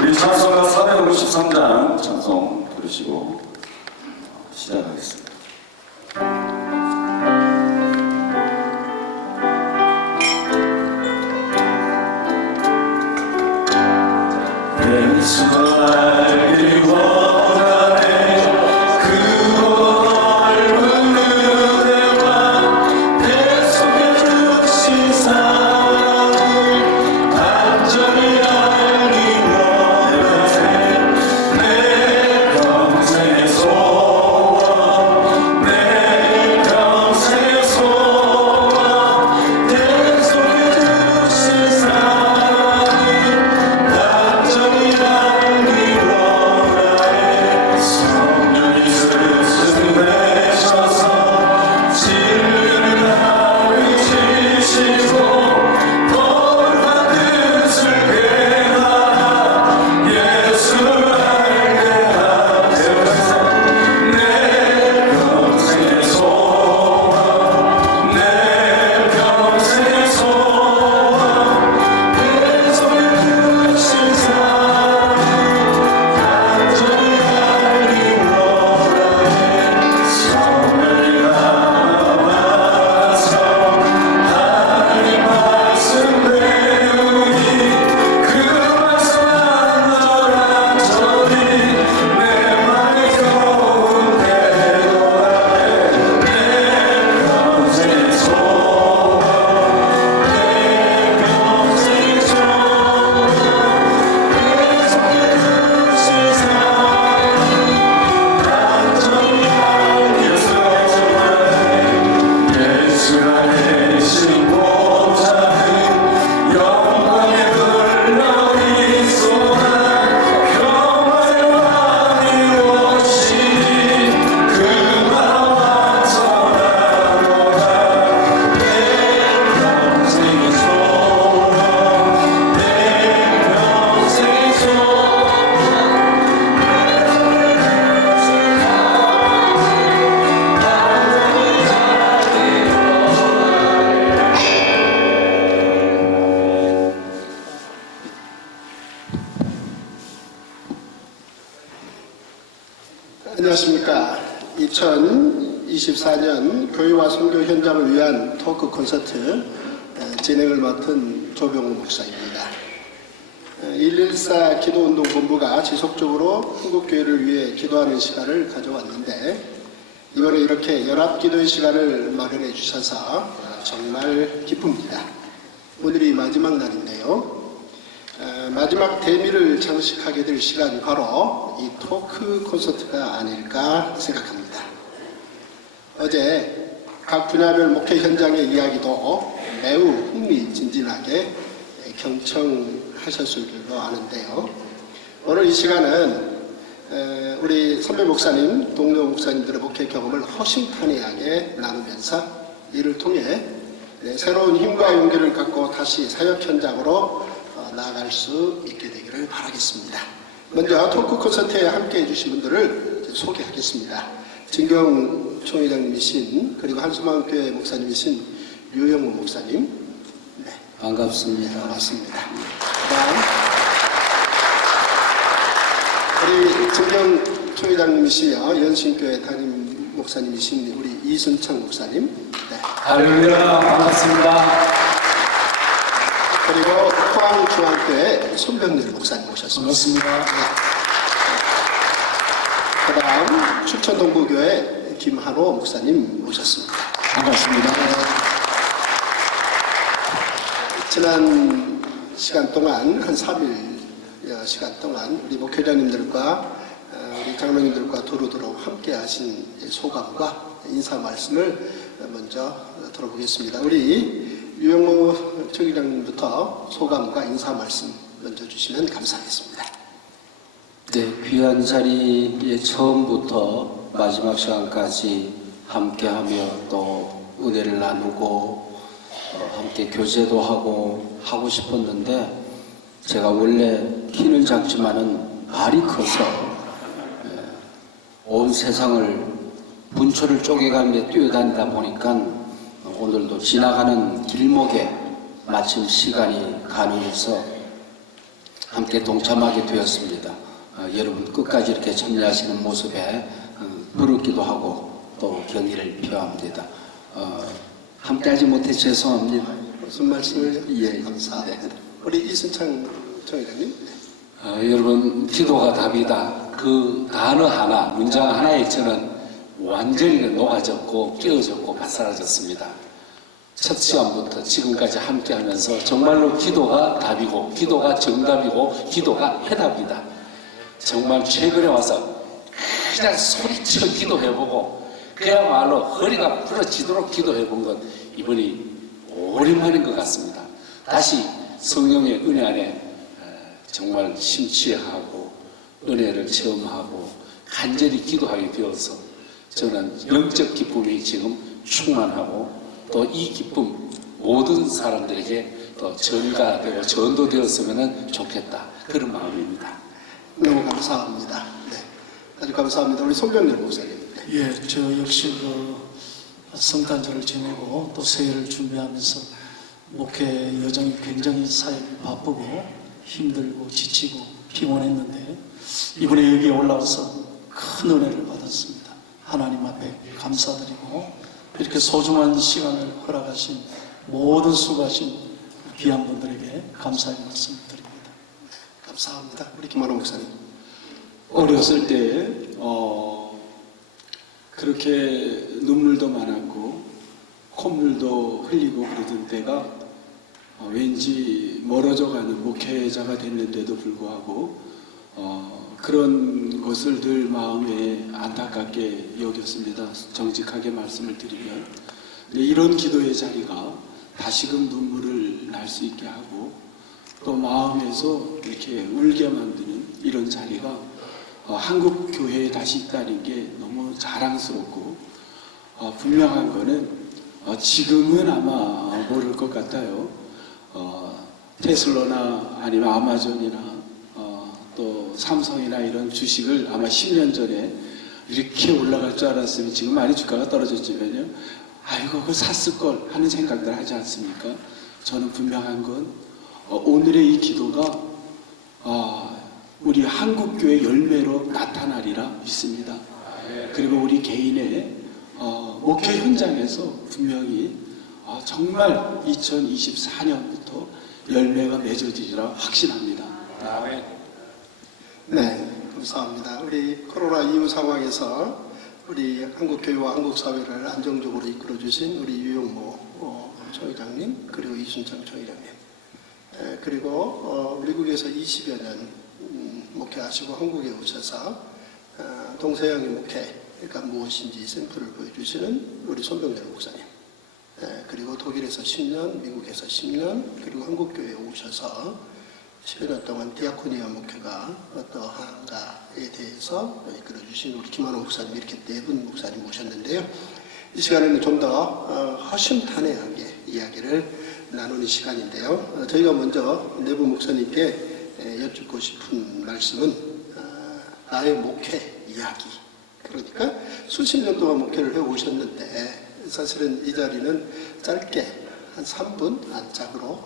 우리 찬송가 453장 찬송 부르시고 시작하겠습니다. 예수 알기 원하네 그 넓은 은혜와 내 속에 주신 사랑을 간절히 알기 원하네 내 평생의 소원 내 평생의 소원 내 속에 주신 사랑을 간절히 알기 원하네 성령이 스승되셔서 진리를 가르치시고 거룩한 뜻을 깨달아 예수를 알게 하셔서 내 평생의 소원 내 평생의 소원 내 속에 주신 사랑 간절히 알기 원하네 성령이 나와서 하나님 말씀 배우니 그 말씀 하나라 저리 내 맘이 가운데 거하네 내 평생의 소원 내 평생의 소원 내 속에 주신 사랑 간절히 알기 원하네 예수가 계신 보좌는 영광에 흘러 있소나 평화의 왕이 오시니 그 마음 완전하도다 내 평생의 소원 내 평생의 안녕하십니까. 2024년 교회와 선교 현장을 위한 토크 콘서트 진행을 맡은 조병우 목사입니다. 114 기도운동본부가 지속적으로 한국교회를 위해 기도하는 시간을 가져왔는데 이번에 이렇게 연합기도의 시간을 마련해 주셔서 정말 기쁩니다. 오늘이 마지막 날인데요. 마지막 대미를 장식하게 될 시간이 바로 이 토크 콘서트가 아닐까 생각합니다. 어제 각 분야별 목회 현장의 이야기도 매우 흥미진진하게 경청하셨을 줄로 아는데요. 오늘 이 시간은 우리 선배 목사님, 동료 목사님들의 목회 경험을 허심탄회하게 나누면서 이를 통해 새로운 힘과 용기를 갖고 다시 사역 현장으로 나아갈 수 있게 되기를 바라겠습니다. 먼저 토크 콘서트에 함께 해주신 분들을 소개하겠습니다. 진경 총회장님이신 그리고 한수망교회 목사님이신 유영우 목사님. 네. 반갑습니다. 반갑습니다. 우리 진경 총회장님이시며 연신교회 담임 목사님이신 우리 이순창 목사님. 네. 할렐루야, 반갑습니다. 그리고 포항중앙교회 손병렬 목사님 모셨습니다. 반갑습니다. 그 다음 춘천동부교회 김한호 목사님 모셨습니다. 반갑습니다. 지난 시간 동안 한 3일 시간 동안 우리 목회자님들과 우리 장로님들과 두루두루 함께 하신 소감과 인사 말씀을 먼저 들어보겠습니다. 우리 유영모 총회장님부터 소감과 인사 말씀 먼저 주시면 감사하겠습니다. 네, 귀한 자리에 처음부터 마지막 시간까지 함께하며 또 은혜를 나누고 함께 교제도 하고 싶었는데 제가 원래 키는 작지만은 말이 커서 온 세상을 분초를 쪼개가며 뛰어다니다 보니까 오늘도 지나가는 길목에 마침 시간이 가능해서 함께 동참하게 되었습니다. 여러분 끝까지 이렇게 참여하시는 모습에 부럽기도 하고 또 경의를 표합니다. 함께하지 못해 죄송합니다. 무슨 말씀을 예, 감사합니다. 네. 우리 이순창 총회장님. 여러분 기도가 답이다. 그 단어 하나, 문장 하나에 저는 완전히 녹아졌고 깨어졌고 바사라졌습니다. 첫 시간부터 지금까지 함께하면서 정말로 기도가 답이고 기도가 정답이고 기도가 해답이다. 정말 최근에 와서 그냥 소리쳐 기도해보고 그야말로 허리가 부러지도록 기도해본 것 이번이 오랜만인 것 같습니다. 다시 성령의 은혜 안에 정말 심취하고 은혜를 체험하고 간절히 기도하게 되어서 저는 영적 기쁨이 지금 충만하고 또 이 기쁨 모든 사람들에게 또 전가되고 전도되었으면 좋겠다. 그런 마음입니다. 너무 감사합니다. 네. 아주 감사합니다. 우리 손병렬 목사님. 네. 예, 저 역시 성탄절을 지내고 또 새해를 준비하면서 목회 여정이 굉장히 사역이 바쁘고 힘들고 지치고 피곤했는데 이번에 여기에 올라와서 큰 은혜를 받았습니다. 하나님 앞에 감사드리고 이렇게 소중한 시간을 허락하신 모든 수고하신 귀한 분들에게 감사의 말씀 드립니다. 감사합니다. 우리 김원호 목사님. 어렸을 때 그렇게 눈물도 많았고 콧물도 흘리고 그러던 때가 왠지 멀어져가는 목회자가 됐는데도 불구하고 그런 것을 늘 마음에 안타깝게 여겼습니다. 정직하게 말씀을 드리면. 근데 이런 기도의 자리가 다시금 눈물을 날 수 있게 하고 또 마음에서 이렇게 울게 만드는 이런 자리가 한국 교회에 다시 있다는 게 너무 자랑스럽고 분명한 거는 지금은 아마 모를 것 같아요. 테슬라나 아니면 아마존이나 또 삼성이나 이런 주식을 아마 10년 전에 이렇게 올라갈 줄 알았으면 지금 많이 주가가 떨어졌지만요. 아이고 그거 샀을 걸 하는 생각들 하지 않습니까? 저는 분명한 건 오늘의 이 기도가 우리 한국교회 열매로 나타나리라 믿습니다. 그리고 우리 개인의 목회 현장에서 분명히 정말 2024년부터 열매가 맺어지리라 확신합니다. 네, 감사합니다. 우리 코로나 이후 상황에서 우리 한국교회와 한국사회를 안정적으로 이끌어주신 우리 유용모 총회장님 그리고 이순창 총회장님 그리고 미국에서 20여 년 목회하시고 한국에 오셔서 동서양의 목회가 무엇인지 샘플을 보여주시는 우리 손병렬 목사님 그리고 독일에서 10년, 미국에서 10년 그리고 한국교회에 오셔서 10여 년 동안 디아코니아 목회가 어떠한가에 대해서 이끌어주신 우리 김한호 목사님 이렇게 네 분 목사님 모셨는데요. 이 시간에는 좀 더 허심탄회하게 이야기를 나누는 시간인데요. 저희가 먼저 네 분 목사님께 여쭙고 싶은 말씀은 나의 목회 이야기. 그러니까 수십 년 동안 목회를 해오셨는데 사실은 이 자리는 짧게 한 3분 안짝으로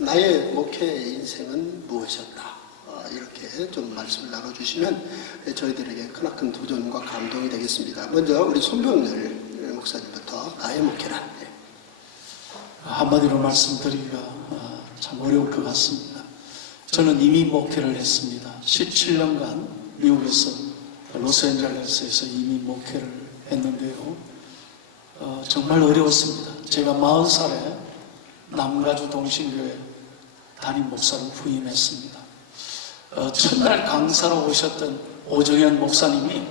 나의 목회 인생은 무엇이었다. 이렇게 좀 말씀을 나눠주시면 저희들에게 크나큰 도전과 감동이 되겠습니다. 먼저 우리 손병렬 목사님부터 나의 목회란. 한마디로 말씀드리기가 참 어려울 것 같습니다. 저는 이미 목회를 했습니다. 17년간 미국에서 로스앤젤레스에서 이미 목회를 했는데요. 정말 어려웠습니다. 제가 40살에 남가주 동신교회 담임 목사로 부임했습니다. 첫날 강사로 오셨던 오정현 목사님이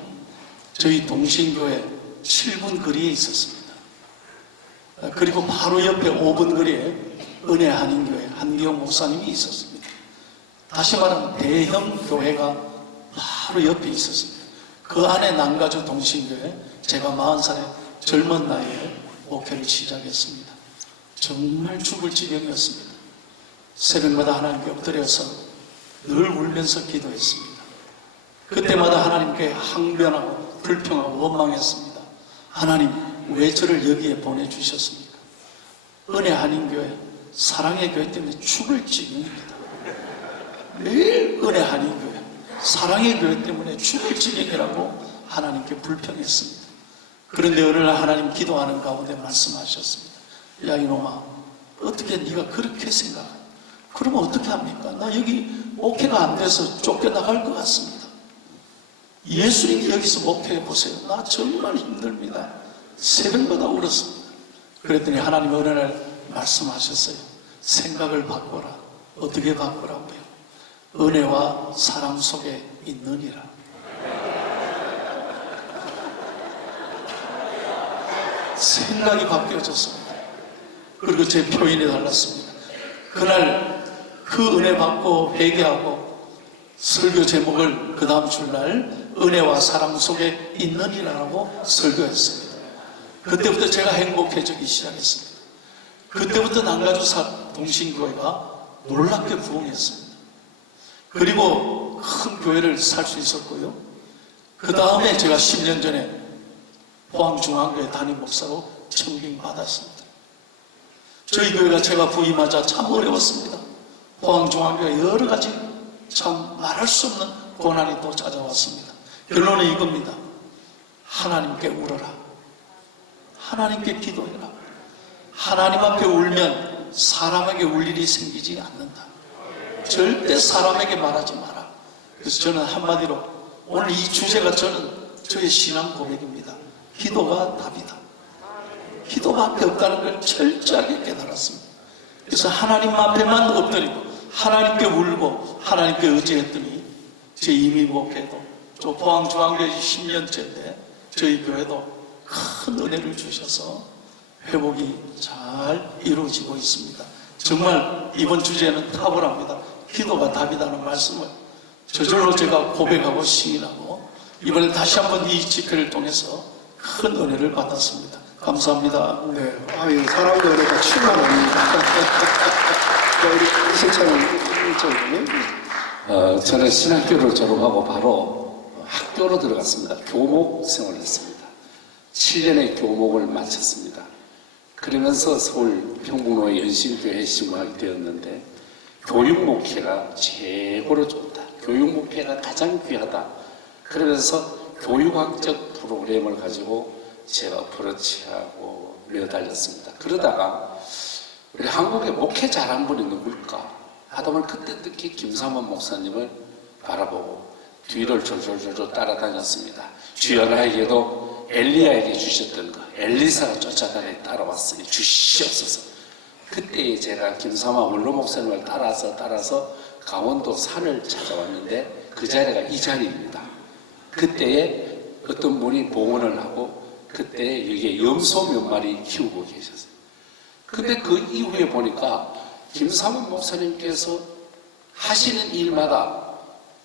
저희 동신교회 7분 거리에 있었습니다. 그리고 바로 옆에 5분 거리에 은혜 한인교회 한기영 목사님이 있었습니다. 다시 말하면 대형 교회가 바로 옆에 있었습니다. 그 안에 남가주 동신교회 제가 40살에 젊은 나이에 목회를 시작했습니다. 정말 죽을 지경이었습니다. 새벽마다 하나님께 엎드려서 늘 울면서 기도했습니다. 그때마다 하나님께 항변하고 불평하고 원망했습니다. 하나님 왜 저를 여기에 보내주셨습니까? 은혜 한인교회 사랑의 교회 때문에 죽을 지경입니다. 매일 은혜하니 교회, 사랑의 교회 때문에 죽을 지경이라고 하나님께 불평했습니다. 그런데 어느 날 하나님 기도하는 가운데 말씀하셨습니다. 야 이놈아, 어떻게 네가 그렇게 생각해? 그러면 어떻게 합니까? 나 여기 목회가 안 돼서 쫓겨나갈 것 같습니다. 예수님이 여기서 목회해 보세요. 나 정말 힘듭니다. 새벽마다 울었습니다. 그랬더니 하나님이 어느 날 말씀하셨어요. 생각을 바꿔라. 어떻게 바꾸라고요? 은혜와 사랑 속에 있느니라. 생각이 바뀌어졌습니다. 그리고 제 표현이 달랐습니다. 그날 그 은혜 받고 회개하고 설교 제목을 그 다음 주날 은혜와 사랑 속에 있느니라고 설교했습니다. 그때부터 제가 행복해지기 시작했습니다. 그때부터 남가주 동신교회가 놀랍게 부흥했습니다. 그리고 큰 교회를 살 수 있었고요. 그 다음에 제가 10년 전에 포항중앙교회 담임 목사로 청빙받았습니다. 저희 교회가 제가 부임하자 참 어려웠습니다. 포항중앙교회 여러 가지 참 말할 수 없는 고난이 또 찾아왔습니다. 결론은 이겁니다. 하나님께 울어라. 하나님께 기도해라. 하나님 앞에 울면 사람에게 울 일이 생기지 않는다. 절대 사람에게 말하지 마라. 그래서 저는 한마디로 오늘 이 주제가 저의 신앙 고백입니다. 기도가 답이다. 기도밖에 없다는 걸 철저하게 깨달았습니다. 그래서 하나님 앞에만 엎드리고 하나님께 울고 하나님께 의지했더니 제 이미 목회도 저 포항중앙교회 10년째인데 저희 교회도 큰 은혜를 주셔서 회복이 잘 이루어지고 있습니다. 정말 이번 주제는 탁월합니다. 기도가 답이라는 말씀을 저절로 제가 고백하고 시인하고 이번에 다시 한번 이 집회를 통해서 큰 은혜를 받았습니다. 감사합니다. 네, 아유, 사랑과 은혜가 충만합니다. 우리 이승찬 장로님. 저는 신학교를 졸업하고 바로 학교로 들어갔습니다. 교목 생활을 했습니다. 7년의 교목을 마쳤습니다. 그러면서 서울 평북로의 연신교회에 심부하게 되었는데 교육 목회가 최고로 좋다. 교육 목회가 가장 귀하다. 그러면서 교육학적 프로그램을 가지고 제가 어프로치하고 매달렸습니다. 그러다가 우리 한국에 목회 잘한 분이 누굴까 하다보니 그때 특히 김삼원 목사님을 바라보고 뒤를 졸졸졸 따라다녔습니다. 주여 나에게도 엘리야에게 주셨던 거 엘리사가 쫓아다니 따라왔으니 주시옵소서. 그때 제가 김삼원 원로 목사님을 따라서 강원도 산을 찾아왔는데 그 자리가 이 자리입니다. 그때에 어떤 분이 봉헌을 하고 그때 여기에 염소 몇 마리 키우고 계셨어요. 근데 그 이후에 보니까 김삼원 목사님께서 하시는 일마다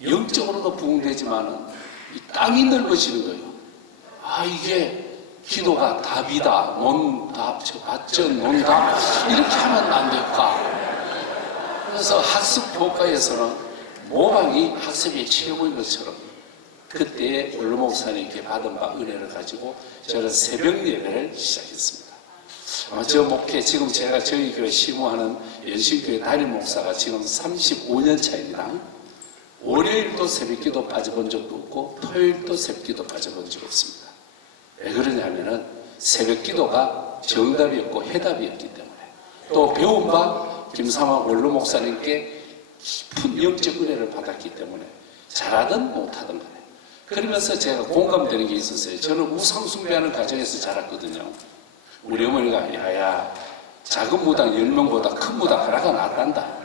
영적으로도 부흥되지만은 이 땅이 넓어지는 거예요. 아, 이게 기도가 답이다. 논답, 받전, 논답. 이렇게 하면 안 될까. 그래서 학습 교과에서는 모방이 학습의 최고인 것처럼 그때 원로 목사님께 받은 바 은혜를 가지고 저는 새벽 예배를 시작했습니다. 저 목회, 지금 제가 저희 교회 시무하는 연신교회 담임 목사가 지금 35년 차입니다. 월요일도 새벽기도 빠져본 적도 없고 토요일도 새벽기도 빠져본 적 없습니다. 왜 그러냐면은 새벽기도가 정답이었고 해답이었기 때문에 또 배운 바 김삼환 원로 목사님께 깊은 영적 은혜를 받았기 때문에 잘하든 못하든 간에 그러면서 제가 공감되는 게 있었어요. 저는 우상 숭배하는 가정에서 자랐거든요. 우리 어머니가 야야 작은 무당 10명보다 큰 무당 하나가 낫단다.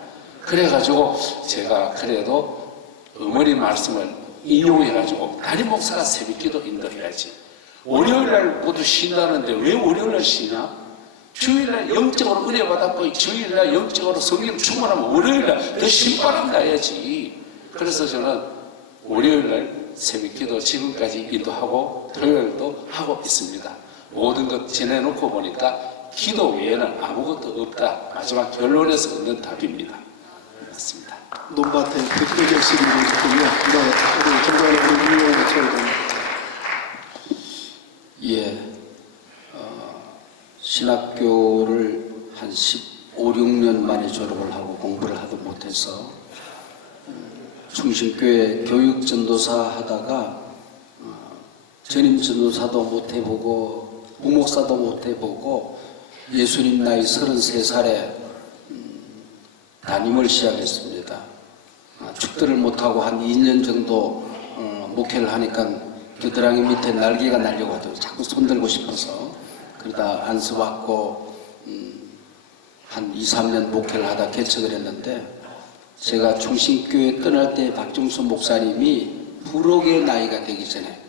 그래가지고 제가 그래도 어머니 말씀을 인용해가지고 담임 목사가 새벽기도 인도해야지. 월요일날 모두 쉰다는데 왜 월요일날 쉬냐? 주일날 영적으로 은혜 받았고 주일날 영적으로 성령 충만하면 월요일날 더 신바람 나야지. 그래서 저는 월요일날 새벽기도 지금까지 인도하고 토요일도 하고 있습니다. 모든 것 지내놓고 보니까 기도 외에는 아무것도 없다. 마지막 결론에서 얻는 답입니다. 맞습니다. 논밭에 백백역실이 있군요. 네, 우리 정관의 우리 윤용 목사님. 예, 신학교를 한 5, 6년 만에 졸업을 하고 공부를 하도 못해서 충신교회 교육전도사 하다가 전임 전도사도 못 해보고 부목사도 못 해보고 예수님 나이 33살에 담임을 시작했습니다. 축도를 못하고 한 2년 정도 목회를 하니까 겨드랑이 밑에 날개가 날려고 하더라고요. 자꾸 손들고 싶어서. 그러다 안수받고 한 2, 3년 목회를 하다 개척을 했는데, 제가 충신교회 떠날 때 박종수 목사님이 부록의 나이가 되기 전에,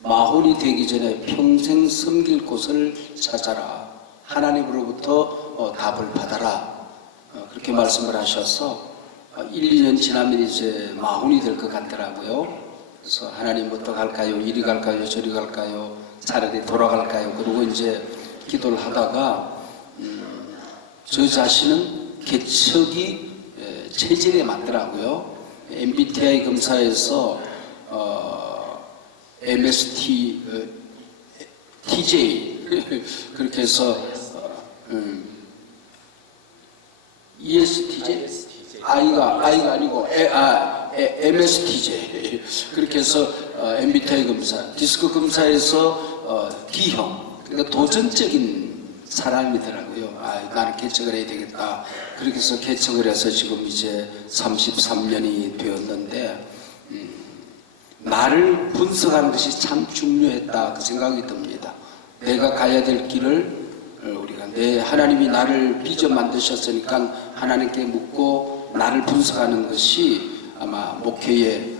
마흔이 되기 전에 평생 섬길 곳을 찾아라, 하나님으로부터 답을 받아라, 그렇게 말씀을 하셔서 1, 2년 지나면 이제 마흔이 될 것 같더라고요. 그래서 하나님 어떡할까요? 이리 갈까요? 저리 갈까요? 차라리 돌아갈까요? 그러고 이제 기도를 하다가 저 자신은 개척이 체질에 맞더라고요. MBTI 검사에서 MST, TJ 그렇게 해서 ESTJ? I가 아니고 MSTJ 그렇게 해서 MBTI 검사, 디스크 검사에서 D형, 그러니까 도전적인 사람이더라고요. 나는 개척을 해야 되겠다. 그렇게 해서 개척을 해서 지금 이제 33년이 되었는데, 나를 분석하는 것이 참 중요했다, 그 생각이 듭니다. 내가 가야 될 길을 우리가 하나님이 나를 빚어 만드셨으니까 하나님께 묻고 나를 분석하는 것이 아마 목회의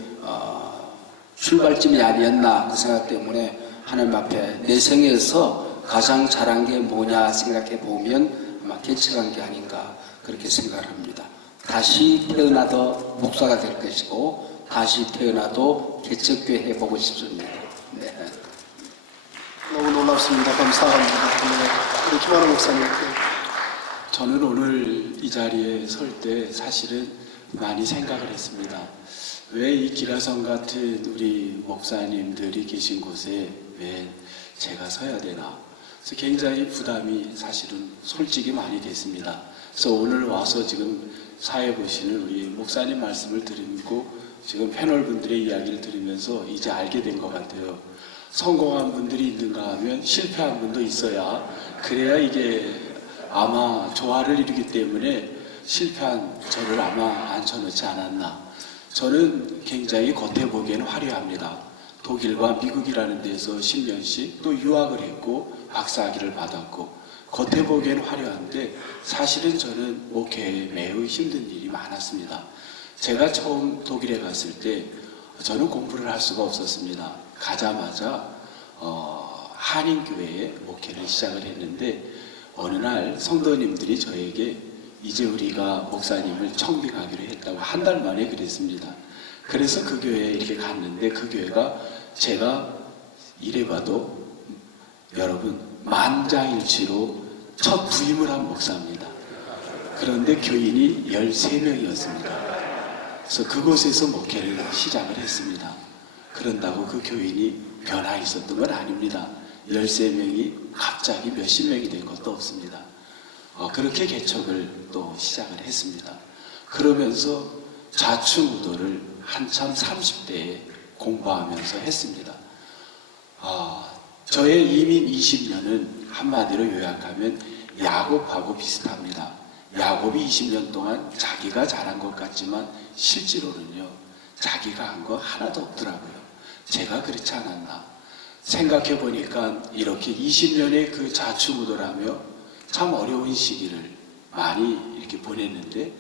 출발점이 아니었나, 그 생각 때문에 하나님 앞에 내 생에서 가장 잘한 게 뭐냐 생각해 보면 아마 개척한 게 아닌가, 그렇게 생각을 합니다. 다시 태어나도 목사가 될 것이고 다시 태어나도 개척교회 해보고 싶습니다. 네. 너무 놀랍습니다. 감사합니다. 네. 우리 김한호 목사님. 저는 오늘 이 자리에 설 때 사실은 많이 생각을 했습니다. 왜 이 기라성 같은 우리 목사님들이 계신 곳에 왜 제가 서야 되나? 그래서 굉장히 부담이 사실은 솔직히 많이 됐습니다. 그래서 오늘 와서 지금 사회 보시는 우리 목사님 말씀을 들으고 지금 패널 분들의 이야기를 들으면서 이제 알게 된 것 같아요. 성공한 분들이 있는가 하면 실패한 분도 있어야, 그래야 이게 아마 조화를 이루기 때문에 실패한 저를 아마 앉혀놓지 않았나. 저는 굉장히 겉에 보기에는 화려합니다. 독일과 미국이라는 데서 10년씩 또 유학을 했고 박사학위를 받았고 겉에 보기에는 화려한데 사실은 저는 목회에 매우 힘든 일이 많았습니다. 제가 처음 독일에 갔을 때 저는 공부를 할 수가 없었습니다. 가자마자 한인교회에 목회를 시작을 했는데, 어느 날 성도님들이 저에게 이제 우리가 목사님을 청빙하기로 했다고 한 달 만에 그랬습니다. 그래서 그 교회에 이렇게 갔는데, 그 교회가 제가 이래봐도 여러분 만장일치로 첫 부임을 한 목사입니다. 그런데 교인이 13명이었습니다. 그래서 그곳에서 목회를 시작을 했습니다. 그런다고 그 교인이 변화 있었던 건 아닙니다. 13명이 갑자기 몇십 명이 된 것도 없습니다. 그렇게 개척을 또 시작을 했습니다. 그러면서 좌충우돌을 한참 30대에 공부하면서 했습니다. 저의 이민 20년은 한마디로 요약하면 야곱하고 비슷합니다. 야곱이 20년 동안 자기가 잘한 것 같지만 실제로는요, 자기가 한 거 하나도 없더라고요. 제가 그렇지 않았나 생각해 보니까 이렇게 20년의 그 좌충우돌하며 참 어려운 시기를 많이 이렇게 보냈는데,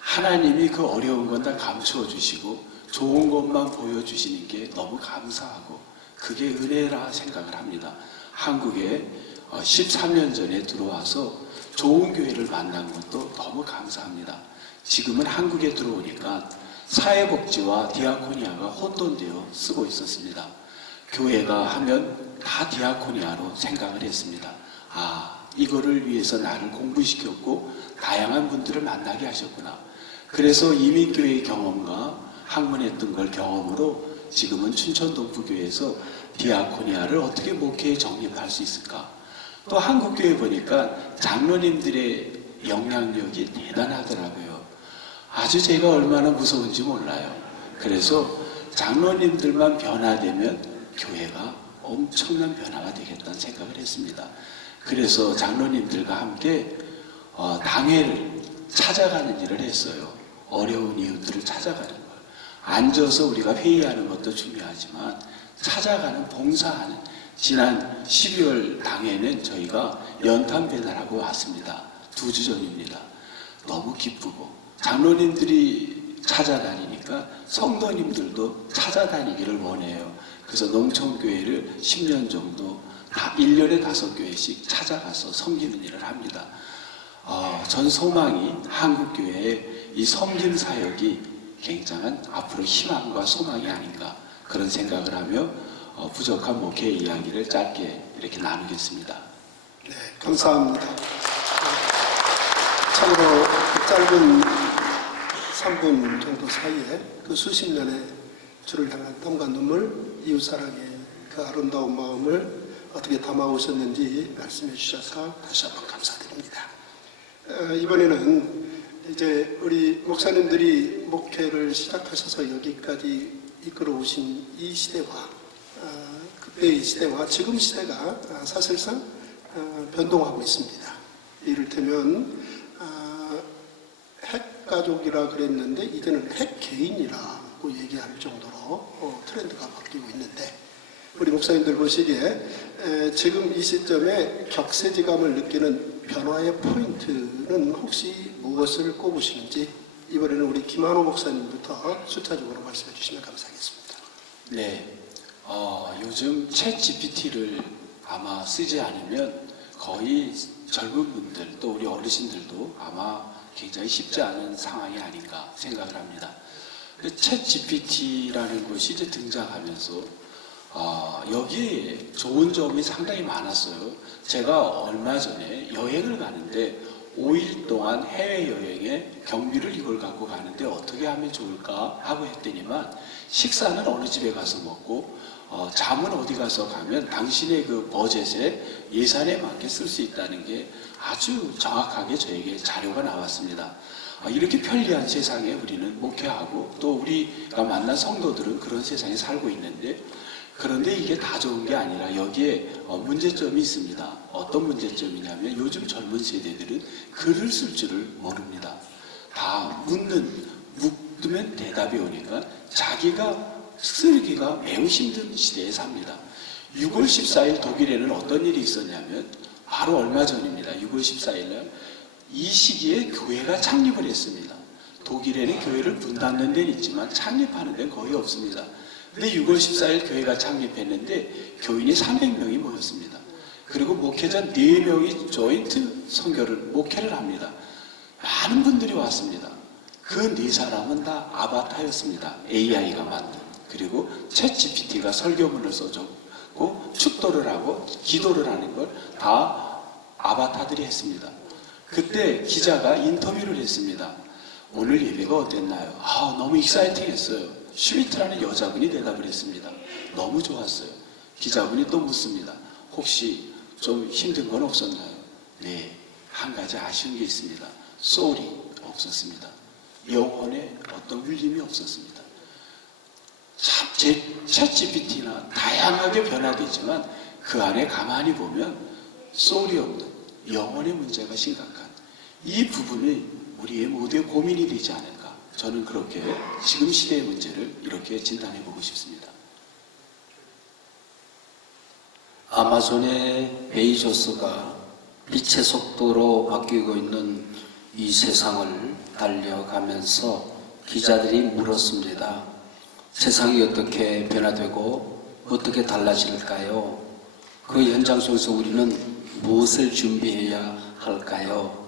하나님이 그 어려운 건 다 감추어 주시고 좋은 것만 보여주시는 게 너무 감사하고 그게 은혜라 생각을 합니다. 한국에 13년 전에 들어와서 좋은 교회를 만난 것도 너무 감사합니다. 지금은 한국에 들어오니까 사회복지와 디아코니아가 혼돈되어 쓰고 있었습니다. 교회가 하면 다 디아코니아로 생각을 했습니다. 이거를 위해서 나를 공부시켰고 다양한 분들을 만나게 하셨구나. 그래서 이민교회의 경험과 학문했던 걸 경험으로 지금은 춘천동부교회에서 디아코니아를 어떻게 목회에 정립할 수 있을까. 또 한국교회 보니까 장로님들의 영향력이 대단하더라고요. 아주 제가 얼마나 무서운지 몰라요. 그래서 장로님들만 변화되면 교회가 엄청난 변화가 되겠다는 생각을 했습니다. 그래서 장로님들과 함께 당회를 찾아가는 일을 했어요. 어려운 이웃들을 찾아가는 걸. 앉아서 우리가 회의하는 것도 중요하지만 찾아가는 봉사하는, 지난 12월 당회는 저희가 연탄 배달하고 왔습니다. 2주 전입니다. 너무 기쁘고 장로님들이 찾아다니니까 성도님들도 찾아다니기를 원해요. 그래서 농촌교회를 10년 정도 다 1년에 5교회씩 찾아가서 섬기는 일을 합니다. 전 소망이 한국교회의 이 섬김 사역이 굉장한 앞으로 희망과 소망이 아닌가, 그런 생각을 하며 부족한 목회 이야기를 짧게 이렇게 나누겠습니다. 네, 감사합니다. 참으로 짧은 3분 정도 사이에 그 수십 년의 주를 향한 땀과 눈물, 이웃사랑의 그 아름다운 마음을 어떻게 담아오셨는지 말씀해 주셔서 다시 한번 감사드립니다. 이번에는 이제 우리 목사님들이 목회를 시작하셔서 여기까지 이끌어 오신 이 시대와 그때의 시대와 지금 시대가 사실상 변동하고 있습니다. 이를테면 핵가족이라 그랬는데 이제는 핵개인이라고 얘기할 정도로 트렌드가 바뀌고 있는데, 우리 목사님들 보시기에 지금 이 시점에 격세지감을 느끼는 변화의 포인트는 혹시 무엇을 꼽으시는지 이번에는 우리 김한호 목사님부터 순차적으로 말씀해 주시면 감사하겠습니다. 네, 요즘 챗 GPT를 아마 쓰지 않으면 거의 젊은 분들 또 우리 어르신들도 아마 굉장히 쉽지 않은 상황이 아닌가 생각을 합니다. 챗 GPT라는 것이 이제 등장하면서 여기에 좋은 점이 상당히 많았어요. 제가 얼마 전에 여행을 가는데 5일 동안 해외여행에 경비를 이걸 갖고 가는데 어떻게 하면 좋을까 하고 했더니만, 식사는 어느 집에 가서 먹고 잠은 어디 가서 가면 당신의 그 버젯에 예산에 맞게 쓸 수 있다는 게 아주 정확하게 저에게 자료가 나왔습니다. 이렇게 편리한 세상에 우리는 목회하고 또 우리가 만난 성도들은 그런 세상에 살고 있는데, 그런데 이게 다 좋은 게 아니라 여기에 문제점이 있습니다. 어떤 문제점이냐면 요즘 젊은 세대들은 글을 쓸 줄을 모릅니다. 다 묻으면 대답이 오니까 자기가 쓰기가 매우 힘든 시대에 삽니다. 6월 14일 독일에는 어떤 일이 있었냐면 바로 얼마 전입니다. 6월 14일 날 이 시기에 교회가 창립을 했습니다. 독일에는 교회를 문 닫는 데는 있지만 창립하는 데는 거의 없습니다. 근데 6월 14일 교회가 창립했는데 교인이 300명이 모였습니다. 그리고 목회자 4명이 조인트 목회를 합니다. 많은 분들이 왔습니다. 그 4사람은 다 아바타였습니다. AI가 만든. 그리고 챗 GPT가 설교문을 써줬고 축도를 하고 기도를 하는 걸 다 아바타들이 했습니다. 그때 기자가 인터뷰를 했습니다. 오늘 예배가 어땠나요? 너무 익사이팅했어요. 슈미트라는 여자분이 대답을 했습니다. 너무 좋았어요. 기자분이 또 묻습니다. 혹시 좀 힘든 건 없었나요? 네, 한 가지 아쉬운 게 있습니다. 소울이 없었습니다. 영혼에 어떤 울림이 없었습니다. 참, 챗 GPT나 다양하게 변화되지만 그 안에 가만히 보면 소울이 없는 영혼의 문제가 심각한 이 부분이 우리의 모두의 고민이 되지 않을까. 저는 그렇게 지금 시대의 문제를 이렇게 진단해보고 싶습니다. 아마존의 베이조스가 빛의 속도로 바뀌고 있는 이 세상을 달려가면서 기자들이 물었습니다. 세상이 어떻게 변화되고 어떻게 달라질까요? 그 현장 속에서 우리는 무엇을 준비해야 할까요?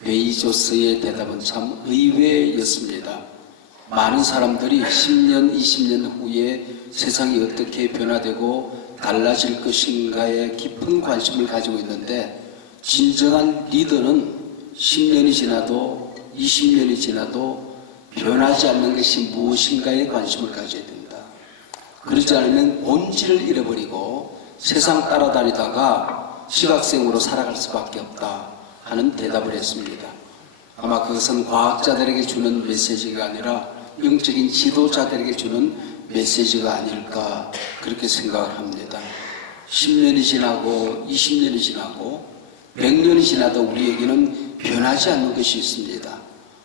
베이조스의 대답은 참 의외였습니다. 많은 사람들이 10년, 20년 후에 세상이 어떻게 변화되고 달라질 것인가에 깊은 관심을 가지고 있는데, 진정한 리더는 10년이 지나도 20년이 지나도 변하지 않는 것이 무엇인가에 관심을 가져야 됩니다. 그러지 않으면 본질을 잃어버리고 세상 따라다니다가 시각생으로 살아갈 수밖에 없다 하는 대답을 했습니다. 아마 그것은 과학자들에게 주는 메시지가 아니라 영적인 지도자들에게 주는 메시지가 아닐까 그렇게 생각을 합니다. 10년이 지나고 20년이 지나고 100년이 지나도 우리에게는 변하지 않는 것이 있습니다.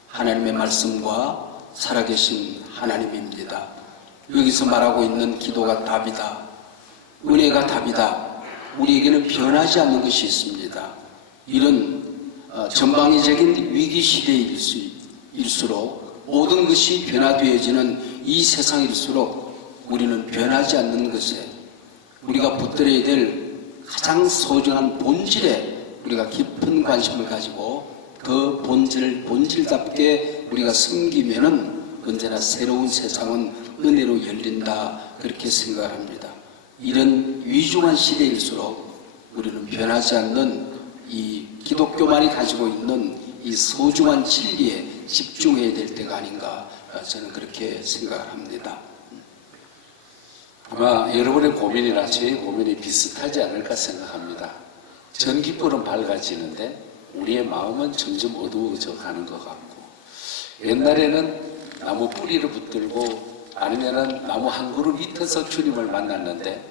하나님의 말씀과 살아계신 하나님입니다. 여기서 말하고 있는 기도가 답이다. 은혜가 답이다. 우리에게는 변하지 않는 것이 있습니다. 이런 전방위적인 위기 시대일수록 모든 것이 변화되어지는 이 세상일수록 우리는 변하지 않는 것에 우리가 붙들어야 될 가장 소중한 본질에 우리가 깊은 관심을 가지고 그 본질답게 우리가 섬기면은 언제나 새로운 세상은 은혜로 열린다 그렇게 생각합니다. 이런 위중한 시대일수록 우리는 변하지 않는 이 기독교만이 가지고 있는 이 소중한 진리에 집중해야 될 때가 아닌가 저는 그렇게 생각을 합니다. 아마 여러분의 고민이나 제 고민이 비슷하지 않을까 생각합니다. 전기불은 밝아지는데 우리의 마음은 점점 어두워져 가는 것 같고, 옛날에는 나무 뿌리를 붙들고 아니면은 나무 한 그루 밑에서 주님을 만났는데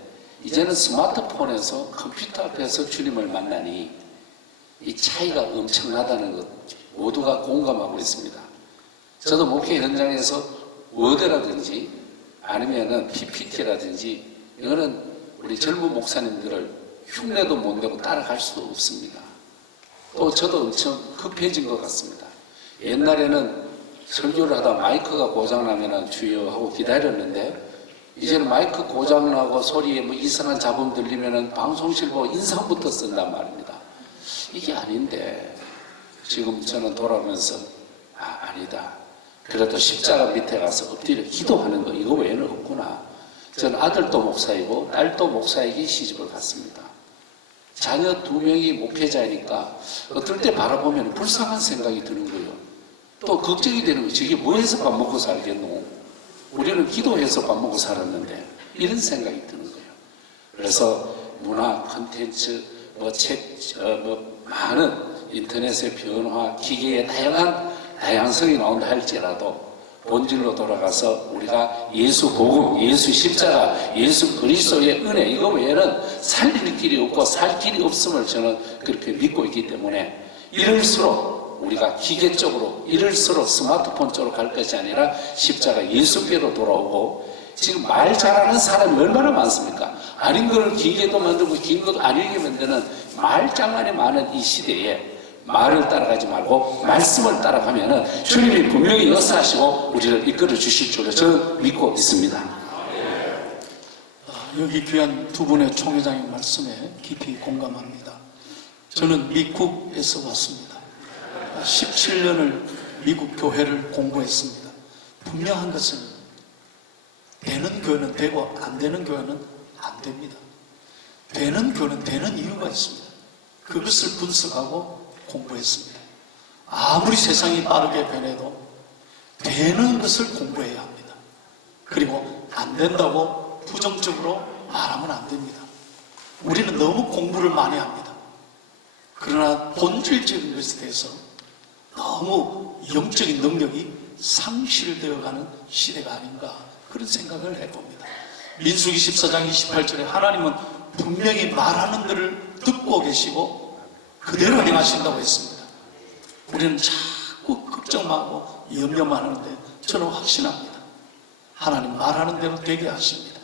이제는 스마트폰에서 컴퓨터 앞에서 주님을 만나니 이 차이가 엄청나다는 것 모두가 공감하고 있습니다. 저도 목회 현장에서 워드라든지 아니면은 PPT라든지 이거는 우리 젊은 목사님들을 흉내도 못 내고 따라갈 수도 없습니다. 또 저도 엄청 급해진 것 같습니다. 옛날에는 설교를 하다 마이크가 고장나면 주여 하고 기다렸는데 이제는 마이크 고장나고 소리에 뭐 이상한 잡음 들리면 방송실 보고 인상부터 쓴단 말입니다. 이게 아닌데 지금 저는 돌아오면서 아니다. 그래도 십자가 밑에 가서 엎드려 기도하는 거 이거 외에는 없구나. 전 아들도 목사이고 딸도 목사에게 시집을 갔습니다. 자녀 2명이 목회자이니까 어떨 때 바라보면 불쌍한 생각이 드는 거예요. 또 걱정이 되는 거예요. 저게 뭐 해서 밥 먹고 살겠노? 우리는 기도해서 밥 먹고 살았는데 이런 생각이 드는 거예요. 그래서 문화, 콘텐츠, 책, 많은 인터넷의 변화, 기계의 다양성이 나온다 할지라도 본질로 돌아가서 우리가 예수 복음, 예수 십자가, 예수 그리스도의 은혜 이거 외에는 살릴 길이 없고 살 길이 없음을 저는 그렇게 믿고 있기 때문에 이럴수록 우리가 기계 쪽으로 이럴수록 스마트폰 쪽으로 갈 것이 아니라 십자가 예수께로 돌아오고 지금 말 잘하는 사람이 얼마나 많습니까? 아닌 거를 기계도 만들고 긴 것도 아니게 만드는 말장난이 많은 이 시대에 말을 따라가지 말고 말씀을 따라가면은 주님이 분명히 역사하시고 우리를 이끌어 주실 줄로 저는 믿고 있습니다. 여기 귀한 두 분의 총회장의 말씀에 깊이 공감합니다. 저는 미국에서 왔습니다. 17년을 미국 교회를 공부했습니다. 분명한 것은 되는 교회는 되고 안 되는 교회는 안 됩니다. 되는 교회는 되는 이유가 있습니다. 그것을 분석하고 공부했습니다. 아무리 세상이 빠르게 변해도 되는 것을 공부해야 합니다. 그리고 안 된다고 부정적으로 말하면 안 됩니다. 우리는 너무 공부를 많이 합니다. 그러나 본질적인 것에 대해서 너무 영적인 능력이 상실되어가는 시대가 아닌가 그런 생각을 해봅니다. 민수기 14장 28절에 하나님은 분명히 말하는 것을 듣고 계시고 그대로 행하신다고 했습니다. 우리는 자꾸 걱정하고 염려만 하는데 저는 확신합니다. 하나님 말하는 대로 되게 하십니다.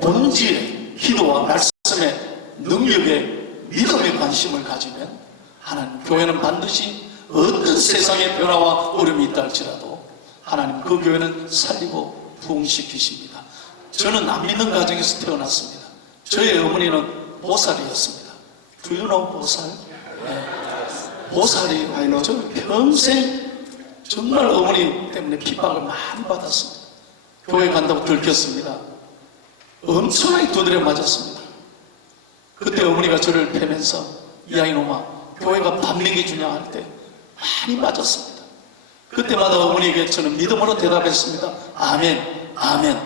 본질의 기도와 말씀의 능력에 믿음의 관심을 가지면 하나님 교회는 반드시 어떤 세상의 변화와 어려움이 있다 할지라도 하나님 그 교회는 살리고 부흥시키십니다. 저는 안 믿는 가정에서 태어났습니다. 저희 어머니는 보살이었습니다. Do you know 보살? 네. 보살이에요. 저는 평생 정말 어머니 때문에 핍박을 많이 받았습니다. 교회 간다고 들켰습니다. 엄청나게 두드려 맞았습니다. 그때 어머니가 저를 패면서 야 이놈아 교회가 밥 먹여주냐 할 때 많이 맞았습니다. 그때마다 어머니에게 저는 믿음으로 대답했습니다. 아멘, 아멘.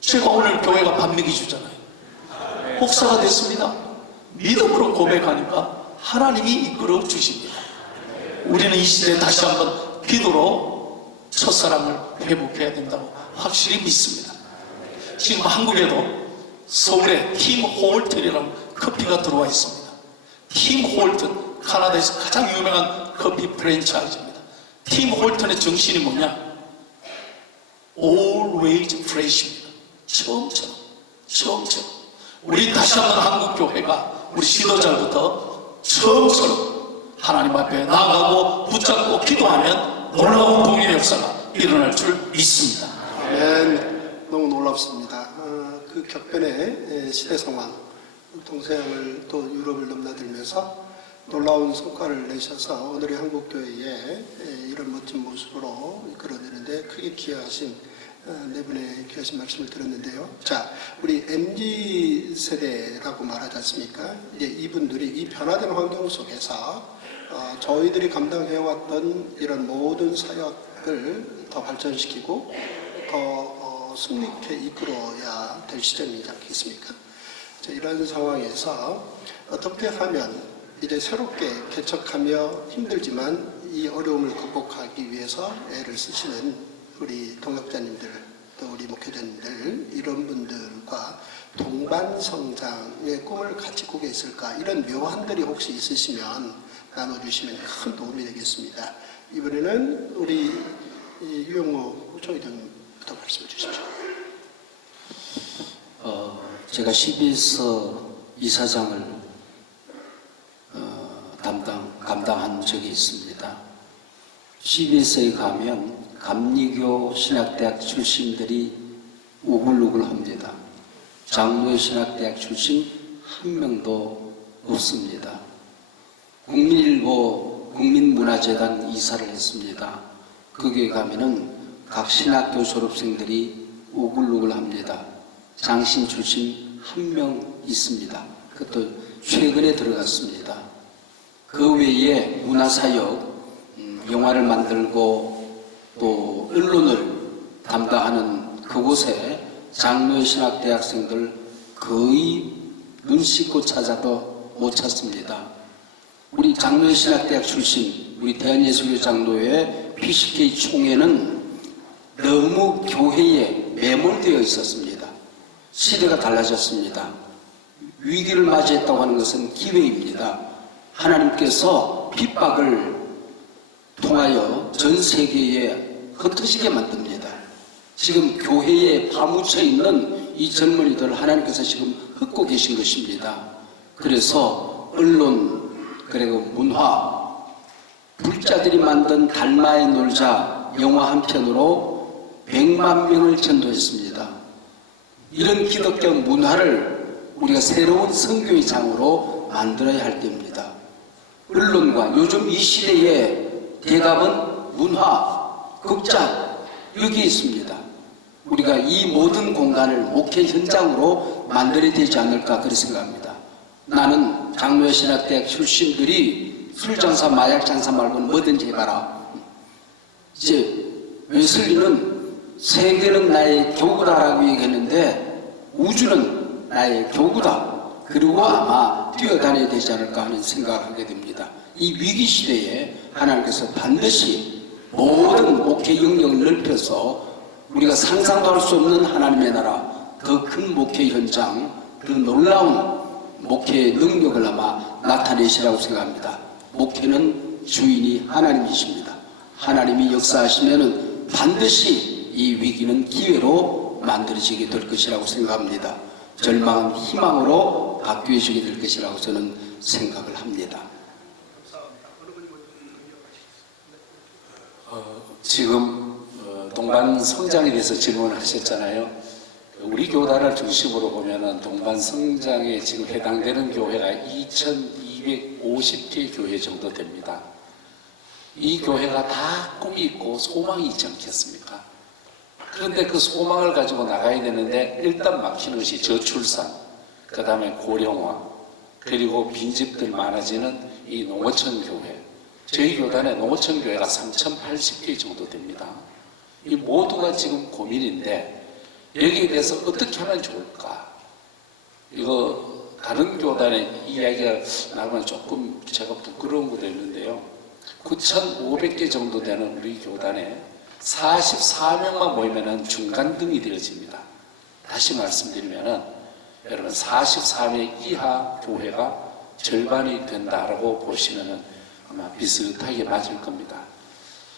제가 오늘 교회가 밥 먹여주잖아요. 목사가 됐습니다. 믿음으로 고백하니까 하나님이 이끌어 주십니다. 우리는 이 시대에 다시 한번 기도로 첫사랑을 회복해야 된다고 확실히 믿습니다. 지금 한국에도 서울에 팀 홀튼이라는 커피가 들어와 있습니다. 팀 홀튼, 카나다에서 가장 유명한 커피 프랜차이즈입니다. 팀 홀튼의 정신이 뭐냐? Always fresh입니다. 처음처럼. 우리 다시 한번 한국교회가 우리 지도자부터 처음처럼 하나님 앞에 나아가고 붙잡고 기도하면 놀라운 복음의 역사가 일어날 줄 믿습니다. 너무 놀랍습니다. 그 격변의 시대 상황, 동서양을 또 유럽을 넘나들면서 놀라운 성과를 내셔서 오늘의 한국교회에 이런 멋진 모습으로 이끌어내는데 크게 기여하신 네 분의 귀하신 말씀을 들었는데요. 자, 우리 MZ세대라고 말하지 않습니까? 이제 이분들이 이 변화된 환경 속에서 저희들이 감당해왔던 이런 모든 사역을 더 발전시키고 더 승리케 이끌어야 될 시점이지 않겠습니까? 자, 이런 상황에서 어떻게 하면 이제 새롭게 개척하며 힘들지만 이 어려움을 극복하기 위해서 애를 쓰시는 우리 동역자님들, 또 우리 목회자님들, 이런 분들과 동반 성장의 꿈을 가지고 계실까? 이런 묘안들이 혹시 있으시면 나눠주시면 큰 도움이 되겠습니다. 이번에는 우리 유영호 부총회장님부터 말씀해 주십시오. 제가 CBS 이사장을 감당한 적이 있습니다. CBS에 가면 감리교 신학대학 출신들이 우글우글합니다. 장로의 신학대학 출신 한 명도 없습니다. 국민일보 국민문화재단 이사를 했습니다. 거기에 가면은 각 신학교 졸업생들이 우글우글합니다. 장신 출신 한 명 있습니다. 그것도 최근에 들어갔습니다. 그 외에 문화사역, 영화를 만들고 또 언론을 담당하는 그곳에 장로의 신학대학생들 거의 눈 씻고 찾아도 못 찾습니다. 우리 장로의 신학대학 출신 우리 대한예수교 장로회 PCK 총회는 너무 교회에 매몰되어 있었습니다. 시대가 달라졌습니다. 위기를 맞이했다고 하는 것은 기회입니다. 하나님께서 핍박을 통하여 전 세계에 흩어지게 만듭니다. 지금 교회에 파묻혀 있는 이 젊은이들 하나님께서 지금 흩고 계신 것입니다. 그래서 언론, 그리고 문화, 불자들이 만든 달마의 놀자 영화 한 편으로 100만 명을 전도했습니다. 이런 기독교 문화를 우리가 새로운 선교의 장으로 만들어야 할 때입니다. 언론과 요즘 이 시대의 대답은 문화, 극장, 여기에 있습니다. 우리가 이 모든 공간을 목회 현장으로 만들어야 되지 않을까 그렇게 생각합니다. 나는 장로의 신학대학 출신들이 술장사, 마약장사 말고는 뭐든지 해봐라. 이제 웨슬리는 세계는 나의 교구다라고 얘기했는데 우주는 나의 교구다. 그리고 아마 뛰어다녀야 되지 않을까 하는 생각을 하게 됩니다. 이 위기 시대에 하나님께서 반드시 모든 목회 영역을 넓혀서 우리가 상상도 할 수 없는 하나님의 나라, 더 큰 목회 현장, 더 놀라운 목회의 능력을 아마 나타내시라고 생각합니다. 목회는 주인이 하나님이십니다. 하나님이 역사하시면은 반드시 이 위기는 기회로 만들어지게 될 것이라고 생각합니다. 절망은 희망으로 바뀌어지게 될 것이라고 저는 생각을 합니다. 지금 동반 성장에 대해서 질문을 하셨잖아요. 우리 교단을 중심으로 보면은 동반 성장에 지금 해당되는 교회가 2,250개 교회 정도 됩니다. 이 교회가 다 꿈이 있고 소망이 있지 않겠습니까? 그런데 그 소망을 가지고 나가야 되는데 일단 막히는 것이 저출산, 그 다음에 고령화, 그리고 빈집들 많아지는 이 농어촌 교회. 저희 교단에 농어촌 교회가 3,080개 정도 됩니다. 이 모두가 지금 고민인데 여기에 대해서 어떻게 하면 좋을까? 이거 다른 교단의 이야기가 나오면 조금 제가 부끄러운 것도 있는데요. 9,500개 정도 되는 우리 교단에 44명만 모이면 중간등이 되어집니다. 다시 말씀드리면 여러분 44명 이하 교회가 절반이 된다라고 보시면 아마 비슷하게 맞을 겁니다.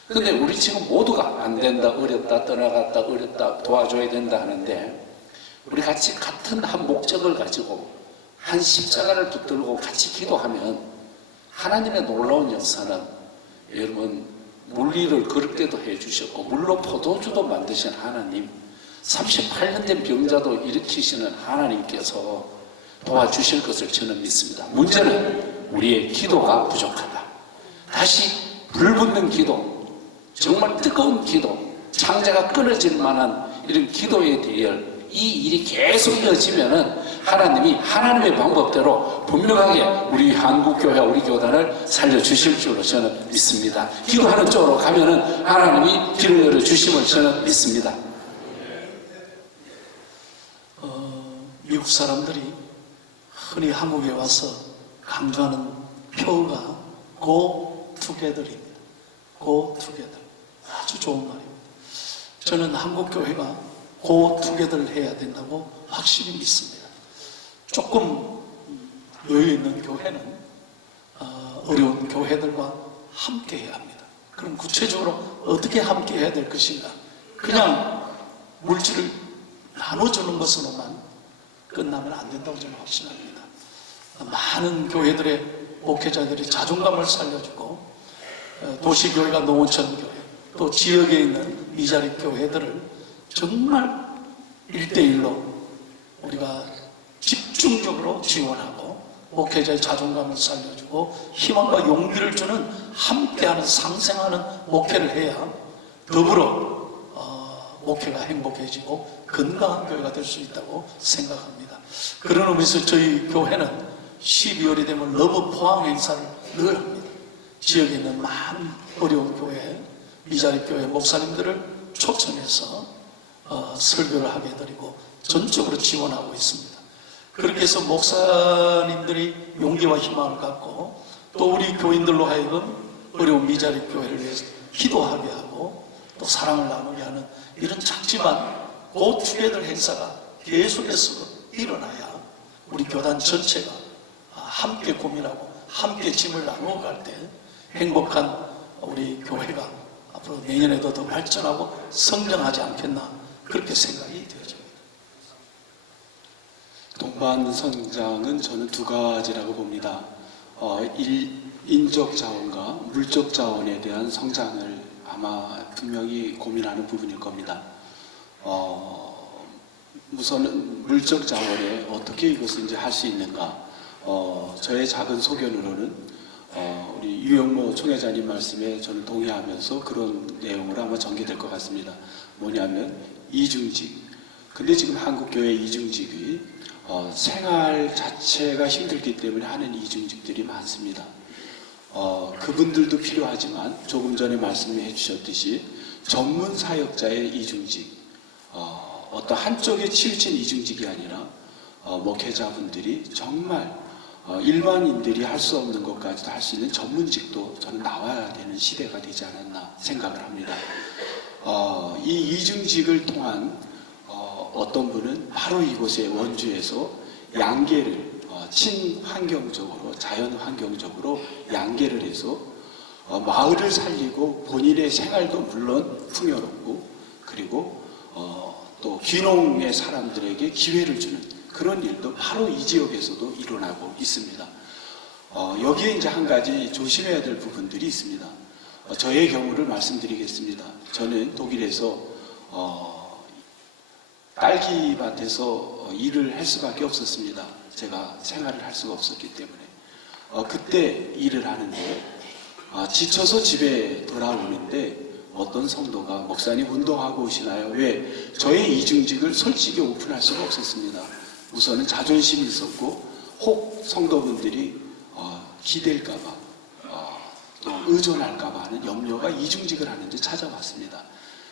근데 우리 지금 모두가 안 된다, 어렵다, 떠나갔다, 어렵다, 도와줘야 된다 하는데 우리 같이 같은 한 목적을 가지고 한 십자가를 붙들고 같이 기도하면 하나님의 놀라운 역사는 여러분 물리를 그릇게도 해주셨고 물로 포도주도 만드신 하나님, 38년 된 병자도 일으키시는 하나님께서 도와주실 것을 저는 믿습니다. 문제는 우리의 기도가 부족하다. 다시 불붙는 기도, 정말 뜨거운 기도, 창자가 끊어질 만한 이런 기도의 대열, 이 일이 계속 이어지면은 하나님이 하나님의 방법대로 분명하게 우리 한국교회, 우리 교단을 살려주실 줄로 저는 믿습니다. 기도하는 쪽으로 가면은 하나님이 길을 열어주심을 저는 믿습니다. 미국 사람들이 흔히 한국에 와서 강조하는 표어가 Go Together입니다. Go Together. 아주 좋은 말입니다. 저는 한국교회가 Go Together 해야 된다고 확실히 믿습니다. 조금 여유 있는 교회는 어려운 교회들과 함께 해야 합니다. 그럼 구체적으로 어떻게 함께 해야 될 것인가? 그냥 물질을 나눠주는 것으로만 끝나면 안 된다고 저는 확신합니다. 많은 교회들의 목회자들이 자존감을 살려주고 도시교회가 농어촌교회, 또 지역에 있는 미자립 교회들을 정말 1대1로 우리가 집중적으로 지원하고 목회자의 자존감을 살려주고 희망과 용기를 주는 함께하는 상생하는 목회를 해야 더불어 목회가 행복해지고 건강한 교회가 될 수 있다고 생각합니다. 그런 의미에서 저희 교회는 12월이 되면 러브 포항 행사를 늘 합니다. 지역에 있는 많은 어려운 교회, 미자립 교회 목사님들을 초청해서 설교를 하게 해드리고 전적으로 지원하고 있습니다. 그렇게 해서 목사님들이 용기와 희망을 갖고 또 우리 교인들로 하여금 어려운 미자립 교회를 위해서 기도하게 하고 또 사랑을 나누게 하는 이런 작지만 Go Together 행사가 계속해서 일어나야 우리 교단 전체가 함께 고민하고 함께 짐을 나누어 갈 때 행복한 우리 교회가 앞으로 내년에도 더 발전하고 성장하지 않겠나 그렇게 생각이 되어집니다. 동반 성장은 저는 두 가지라고 봅니다. 인적 자원과 물적 자원에 대한 성장을 아마 분명히 고민하는 부분일 겁니다. 우선은 물적 자원에 어떻게 이것을 이제 할 수 있는가? 저의 작은 소견으로는 우리 유영모 총회장님 말씀에 저는 동의하면서 그런 내용으로 아마 전개될 것 같습니다. 뭐냐면 이중직. 근데 지금 한국교회 이중직이 생활 자체가 힘들기 때문에 하는 이중직들이 많습니다. 그분들도 필요하지만 조금 전에 말씀해 주셨듯이 전문 사역자의 이중직, 어떤 한쪽에 치우친 이중직이 아니라 목회자분들이 정말 일반인들이 할 수 없는 것까지도 할 수 있는 전문직도 저는 나와야 되는 시대가 되지 않았나 생각을 합니다. 이 이중직을 통한 어떤 분은 바로 이곳에 원주에서 양계를 친환경적으로 자연환경적으로 양계를 해서 마을을 살리고 본인의 생활도 물론 풍요롭고 그리고 또 귀농의 사람들에게 기회를 주는 그런 일도 바로 이 지역에서도 일어나고 있습니다. 여기에 이제 한 가지 조심해야 될 부분들이 있습니다. 저의 경우를 말씀드리겠습니다. 저는 독일에서 딸기밭에서 일을 할 수밖에 없었습니다. 제가 생활을 할 수가 없었기 때문에. 그때 일을 하는데 지쳐서 집에 돌아오는데 어떤 성도가 목사님 운동하고 오시나요? 왜? 저의 이중직을 솔직히 오픈할 수가 없었습니다. 우선은 자존심이 있었고 혹 성도분들이 기댈까봐 또 의존할까봐 하는 염려가 이중직을 하는데 찾아왔습니다.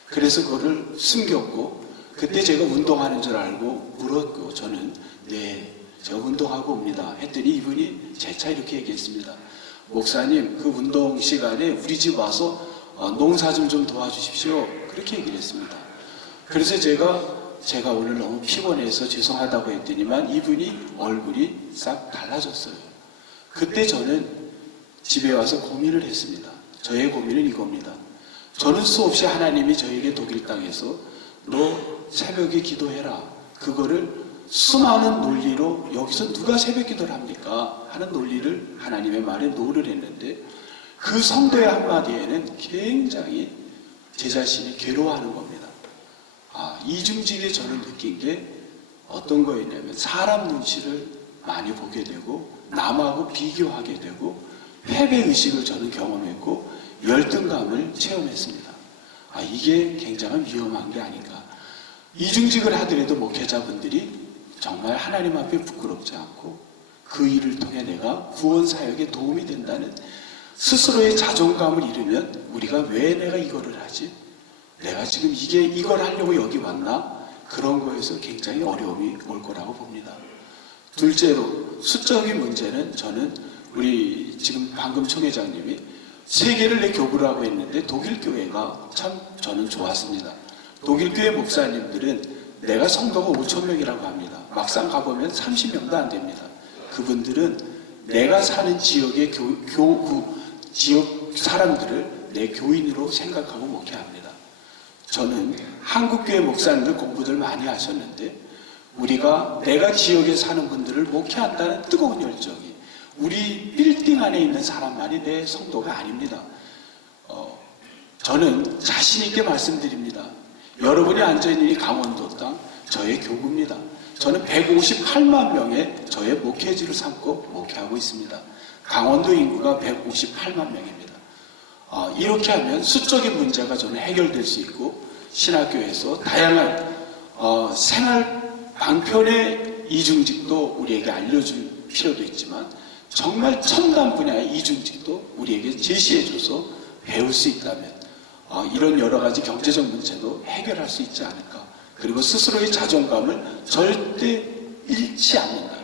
그래서 그거를 숨겼고 그때 제가 운동하는 줄 알고 물었고 저는 네 제가 운동하고 옵니다 했더니 이분이 재차 이렇게 얘기했습니다. 목사님 그 운동 시간에 우리 집 와서 농사 좀 도와주십시오. 그렇게 얘기를 했습니다. 그래서 제가 오늘 너무 피곤해서 죄송하다고 했더니만 이분이 얼굴이 싹 달라졌어요. 그때 저는 집에 와서 고민을 했습니다. 저의 고민은 이겁니다. 저는 수없이 하나님이 저에게 독일 땅에서 너 새벽에 기도해라. 그거를 수많은 논리로 여기서 누가 새벽 기도를 합니까? 하는 논리를 하나님의 말에 노를 했는데 그 성도의 한마디에는 굉장히 제 자신이 괴로워하는 겁니다. 이중직에 저는 느낀 게 어떤 거였냐면 사람 눈치를 많이 보게 되고 남하고 비교하게 되고 패배의식을 저는 경험했고 열등감을 체험했습니다. 이게 굉장히 위험한 게 아닌가. 이중직을 하더라도 목회자분들이 정말 하나님 앞에 부끄럽지 않고 그 일을 통해 내가 구원 사역에 도움이 된다는 스스로의 자존감을 잃으면 우리가 왜 내가 이거를 하지? 내가 지금 이걸 하려고 여기 왔나? 그런 거에서 굉장히 어려움이 올 거라고 봅니다. 둘째로 수적인 문제는 저는 우리 지금 방금 총회장님이 세계를 내 교부라고 했는데 독일 교회가 참 저는 좋았습니다. 독일 교회 목사님들은 내가 성도가 5,000명이라고 합니다. 막상 가보면 30명도 안 됩니다. 그분들은 내가 사는 지역의 지역 사람들을 내 교인으로 생각하고 목회합니다. 저는 한국교회 목사님들 공부들 많이 하셨는데 우리가 내가 지역에 사는 분들을 목회한다는 뜨거운 열정이 우리 빌딩 안에 있는 사람만이 내 성도가 아닙니다. 저는 자신 있게 말씀드립니다. 여러분이 앉아있는 이 강원도 땅 저의 교구입니다. 저는 158만 명의 저의 목회지를 삼고 목회하고 있습니다. 강원도 인구가 158만 명입니다. 이렇게 하면 수적인 문제가 저는 해결될 수 있고 신학교에서 다양한 생활 방편의 이중직도 우리에게 알려줄 필요도 있지만 정말 첨단 분야의 이중직도 우리에게 제시해줘서 배울 수 있다면 이런 여러 가지 경제적 문제도 해결할 수 있지 않을까. 그리고 스스로의 자존감을 절대 잃지 않는다.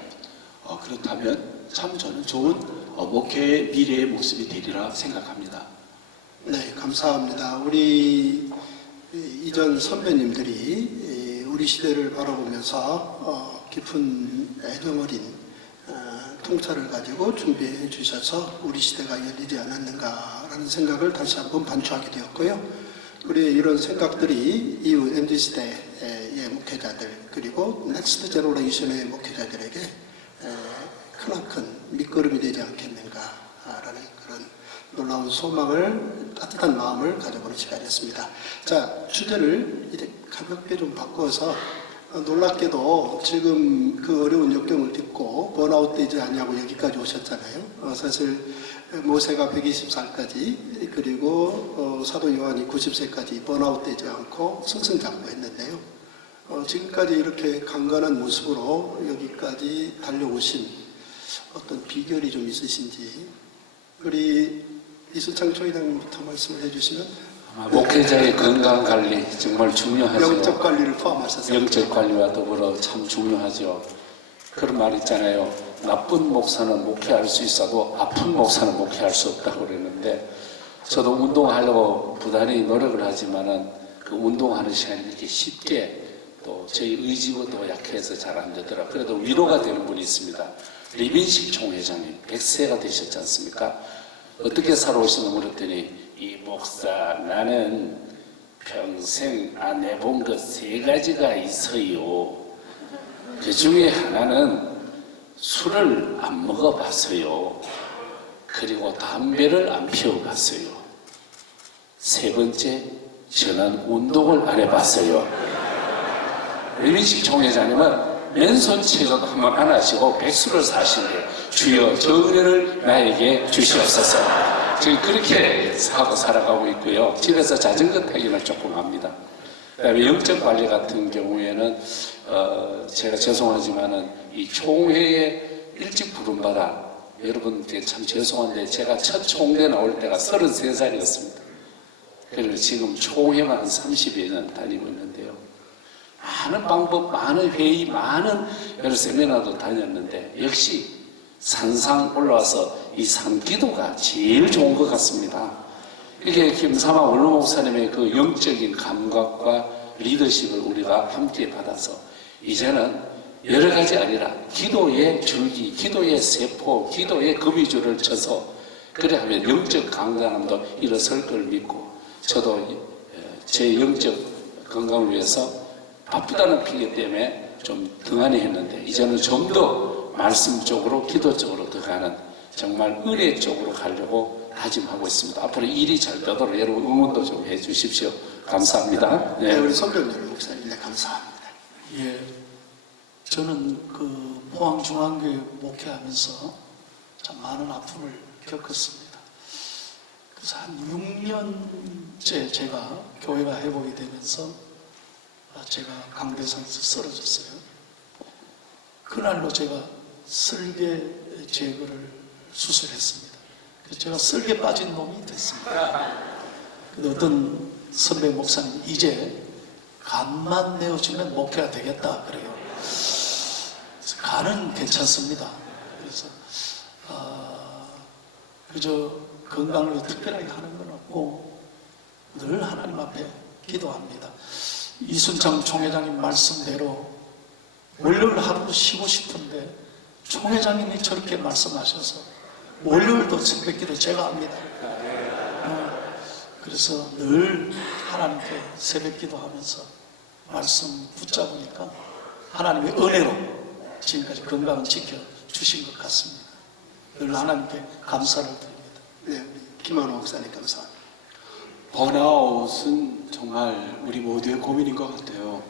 그렇다면 참 저는 좋은 목회의 미래의 모습이 되리라 생각합니다. 네, 감사합니다. 우리 이전 선배님들이 우리 시대를 바라보면서 깊은 애정 어린 통찰을 가지고 준비해 주셔서 우리 시대가 열리지 않았는가라는 생각을 다시 한번 반추하게 되었고요. 우리 이런 생각들이 이후 MZ시대의 목회자들 그리고 넥스트 제너레이션의 목회자들에게 크나큰 밑거름이 되지 않겠는가라는 그런 놀라운 소망을 따뜻한 마음을 가져보는 시간이었습니다. 자, 주제를 이제 가볍게 좀 바꿔서 놀랍게도 지금 그 어려운 역경을 딛고 번아웃 되지 않냐고 여기까지 오셨잖아요. 사실 모세가 120살까지 그리고 사도 요한이 90세까지 번아웃 되지 않고 승승장구했는데요. 지금까지 이렇게 강건한 모습으로 여기까지 달려오신 어떤 비결이 좀 있으신지 우리 이수창 총회장님부터 말씀을 해주시면. 목회자의 건강 관리 정말 중요하죠. 영적 관리를 포함하셔서. 영적 관리와 더불어 참 중요하죠. 그런 말 있잖아요. 나쁜 목사는 목회할 수 있어도 아픈 목사는 목회할 수 없다고 그러는데 저도 운동하려고 부단히 노력을 하지만은 그 운동하는 시간이 이렇게 쉽게 또 저희 의지도 약해서 잘 안 되더라고요. 그래도 위로가 되는 분이 있습니다. 리빈식 총회장님 100세가 되셨지 않습니까? 어떻게 살아오셨나 물었더니 이 목사 나는 평생 안 해본 것 3가지가 있어요. 그 중에 하나는 술을 안 먹어봤어요. 그리고 담배를 안 피워봤어요. 3번째, 저는 운동을 안 해봤어요. 리빈식 총회장님은 맨손 체조도 한번 안 하시고 백수를 사시는데 주여 저 은혜를 나에게 주시옵소서. 지금 그렇게 하고 살아가고 있고요. 집에서 자전거 타기를 조금 합니다. 그다음에 영적 관리 같은 경우에는 제가 죄송하지만은 이 총회에 일찍 부름받아 여러분께 참 죄송한데 제가 첫 총회 나올 때가 33살이었습니다. 그리고 지금 총회만 한 30여 년 다니고 있는데요. 많은 방법, 많은 회의, 많은 여러 세미나도 다녔는데 역시 산상 올라와서 이 산기도가 제일 좋은 것 같습니다. 이게 김삼아 원로 목사님의 그 영적인 감각과 리더십을 우리가 함께 받아서 이제는 여러 가지 아니라 기도의 줄기, 기도의 세포, 기도의 거미줄을 쳐서 그래 하면 영적 강단함도 일어설 걸 믿고 저도 제 영적 건강을 위해서 바쁘다는 핑계 때문에 좀 등한히 했는데 이제는 좀 더 말씀 쪽으로 기도 쪽으로 더 가는 정말 은혜 쪽으로 가려고 다짐하고 있습니다. 앞으로 일이 잘 되도록 여러분 응원도 좀 해주십시오. 감사합니다. 네, 우리 손병렬 목사님, 네, 감사합니다. 예, 저는 그 포항중앙교회 목회하면서 참 많은 아픔을 겪었습니다. 그래서 한 6년째 제가 교회가 회복이 되면서 제가 강대상에서 쓰러졌어요. 그날로 제가 쓸개 제거를 수술했습니다. 그래서 제가 쓸개 빠진 놈이 됐습니다. 근데 어떤 선배 목사님 이제 간만 내어주면 목회가 되겠다 그래요. 그래서 간은 괜찮습니다. 그래서 그저 건강을 특별하게 하는 건 없고 늘 하나님 앞에 기도합니다. 이순창 총회장님 말씀대로 월요일 하루도 쉬고 싶은데 총회장님이 저렇게 말씀하셔서 월요일도 새벽기도 제가 합니다. 그래서 늘 하나님께 새벽기도 하면서 말씀 붙잡으니까 하나님의 은혜로 지금까지 건강을 지켜주신 것 같습니다. 늘 하나님께 감사를 드립니다. 네, 우리 김한호 목사님 감사합니다. 번아웃은 정말 우리 모두의 고민인 것 같아요.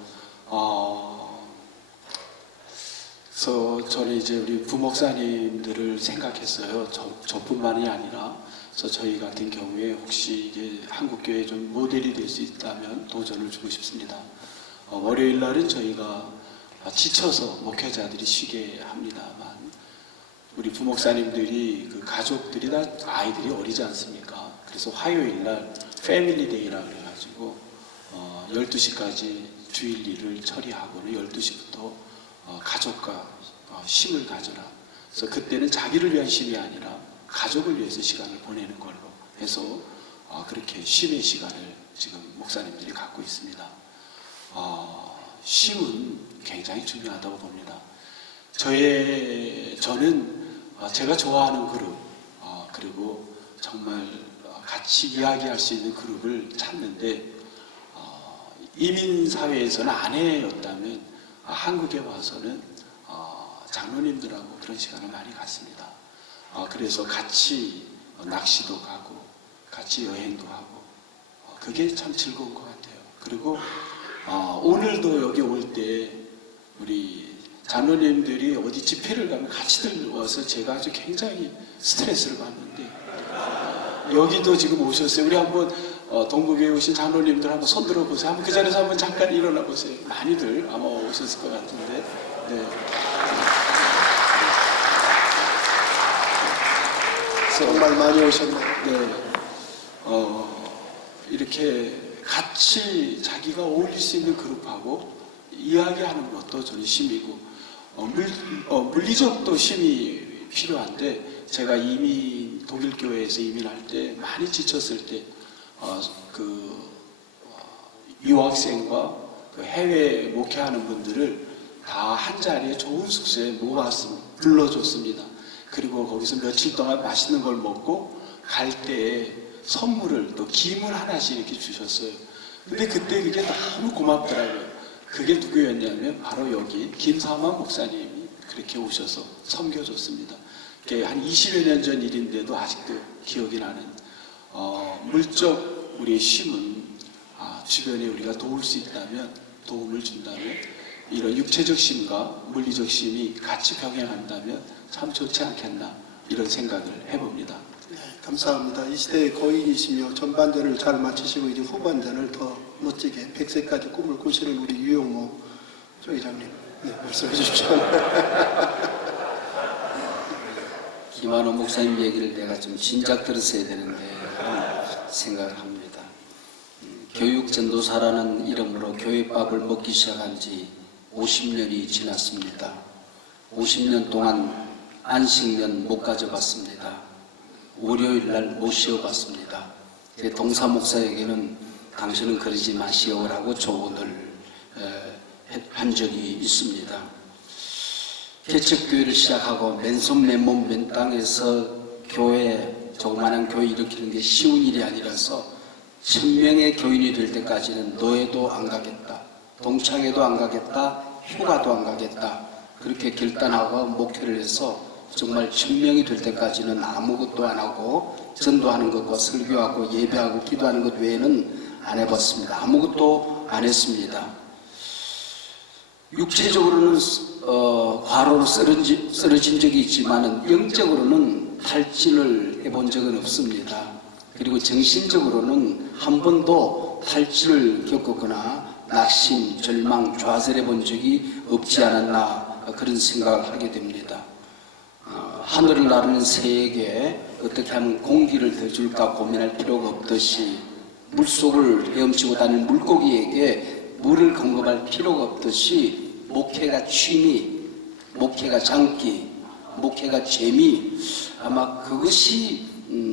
그래서 저는 이제 우리 부목사님들을 생각했어요. 저뿐만이 아니라. 그래서 저희 같은 경우에 혹시 이게 한국교회에 좀 모델이 될 수 있다면 도전을 주고 싶습니다. 월요일 날은 저희가 지쳐서 목회자들이 쉬게 합니다만 우리 부목사님들이 그 가족들이 다 아이들이 어리지 않습니까? 그래서 화요일 날 패밀리 데이라 그래가지고 12시까지 주일 일을 처리하고는 12시부터 가족과 쉼을 가져라. 그래서 그때는 자기를 위한 쉼이 아니라 가족을 위해서 시간을 보내는 걸로 해서 그렇게 쉼의 시간을 지금 목사님들이 갖고 있습니다. 쉼은 굉장히 중요하다고 봅니다. 저는 제가 좋아하는 그룹 그리고 정말 같이 이야기할 수 있는 그룹을 찾는데 이민사회에서는 아내였다면 한국에 와서는 장로님들하고 그런 시간을 많이 갖습니다. 그래서 같이 낚시도 가고 같이 여행도 하고 그게 참 즐거운 것 같아요. 그리고 오늘도 여기 올 때 우리 장로님들이 어디 집회를 가면 같이들 와서 제가 아주 굉장히 스트레스를 받는데 여기도 지금 오셨어요. 우리 한번 동국에 오신 장로님들 한번 손 들어보세요. 한번 그 자리에서 한번 잠깐 일어나 보세요. 많이들 아마 오셨을 것 같은데. 네. 정말 많이 오셨네요. 네. 이렇게 같이 자기가 어울릴 수 있는 그룹하고 이야기하는 것도 저는 쉼이고 물리적도 쉼이 필요한데 제가 독일 교회에서 이민할 때 많이 지쳤을 때 유학생과 해외 목회하는 분들을 다 한 자리에 좋은 숙소에 불러줬습니다. 그리고 거기서 며칠 동안 맛있는 걸 먹고 갈 때에 선물을 또 김을 하나씩 이렇게 주셨어요. 근데 그때 그게 너무 고맙더라고요. 그게 누구였냐면 바로 여기 김삼아 목사님이 그렇게 오셔서 섬겨줬습니다. 그게 한 20여 년 전 일인데도 아직도 기억이 나는 물적 우리의 쉼은 주변에 우리가 도울 수 있다면 도움을 준다면 이런 육체적 쉼과 물리적 쉼이 같이 병행한다면 참 좋지 않겠나 이런 생각을 해봅니다. 네, 감사합니다. 이 시대의 거인이시며 전반전을 잘 마치시고 이제 후반전을 더 멋지게 100세까지 꿈을 꾸시는 우리 유용모 회장님, 네, 말씀해 주십시오. 김한호 목사님 얘기를 내가 좀 진작 들었어야 되는데 생각을 합니다. 교육전도사라는 이름으로 교회밥을 먹기 시작한 지 50년이 지났습니다. 50년 동안 안식년 못 가져봤습니다. 월요일 날 모시어봤습니다. 제 동사 목사에게는 당신은 그러지 마시오라고 조언을 한 적이 있습니다. 개척교회를 시작하고 맨손 맨몸 맨 땅에서 교회, 조그마한 교회 일으키는 게 쉬운 일이 아니라서 1000명의 교인이 될 때까지는 노예도 안 가겠다, 동창회도 안 가겠다, 휴가도 안 가겠다, 그렇게 결단하고 목회를 해서 정말 1000명이 될 때까지는 아무것도 안 하고 전도하는 것과 설교하고 예배하고 기도하는 것 외에는 안 해봤습니다. 아무것도 안 했습니다. 육체적으로는 과로로 쓰러진 적이 있지만 영적으로는 탈진을 해본 적은 없습니다. 그리고 정신적으로는 한 번도 탈진을 겪었거나 낙심, 절망, 좌절해 본 적이 없지 않았나 그런 생각을 하게 됩니다. 하늘을 나르는 새에게 어떻게 하면 공기를 더 줄까 고민할 필요가 없듯이 물속을 헤엄치고 다니는 물고기에게 물을 공급할 필요가 없듯이 목회가 취미, 목회가 장기, 목회가 재미, 아마 그것이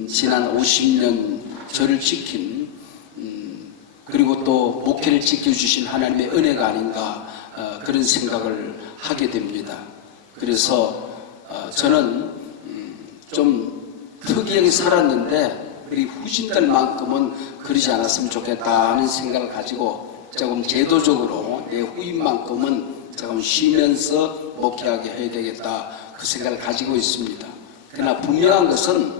지난 50년 저를 지킨 그리고 또 목회를 지켜주신 하나님의 은혜가 아닌가 그런 생각을 하게 됩니다. 그래서 저는 좀 특이하게 살았는데 우리 후진들만큼은 그러지 않았으면 좋겠다 하는 생각을 가지고 조금 제도적으로 내 후임만큼은 조금 쉬면서 목회하게 해야 되겠다 그 생각을 가지고 있습니다. 그러나 분명한 것은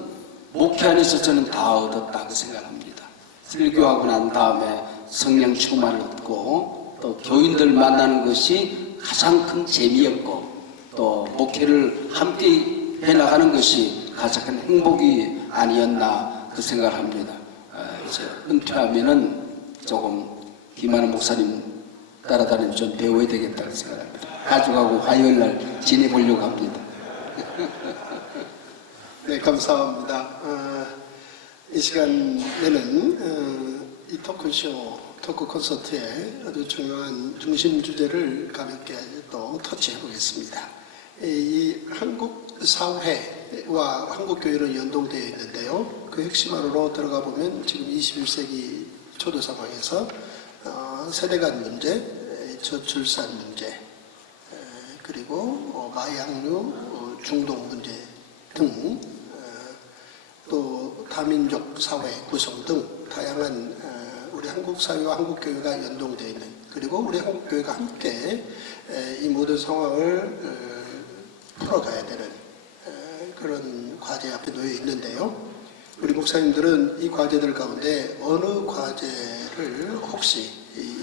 목회 안에서 저는 다 얻었다 그 생각합니다. 설교하고 난 다음에 성령 충만을 얻고 또 교인들 만나는 것이 가장 큰 재미였고 또 목회를 함께 해나가는 것이 가장 큰 행복이 아니었나 그 생각을 합니다. 이제 은퇴하면은 조금 김한원 목사님 따라다니면 좀 배워야 되겠다고 생각합니다. 가족하고 화요일 날 지내보려고 합니다. 네, 감사합니다. 이 시간에는 이 토크쇼, 토크 콘서트의 아주 중요한 중심 주제를 가볍게 또 터치해 보겠습니다. 이 한국 사회와 한국 교회는 연동되어 있는데요. 그 핵심으로 들어가 보면 지금 21세기 초도 상황에서 세대 간 문제, 저출산 문제, 그리고 마약류 중독 문제 등 또 다민족 사회 구성 등 다양한 우리 한국 사회와 한국 교회가 연동되어 있는, 그리고 우리 한국 교회가 함께 이 모든 상황을 풀어가야 되는 그런 과제 앞에 놓여 있는데요. 우리 목사님들은 이 과제들 가운데 어느 과제를 혹시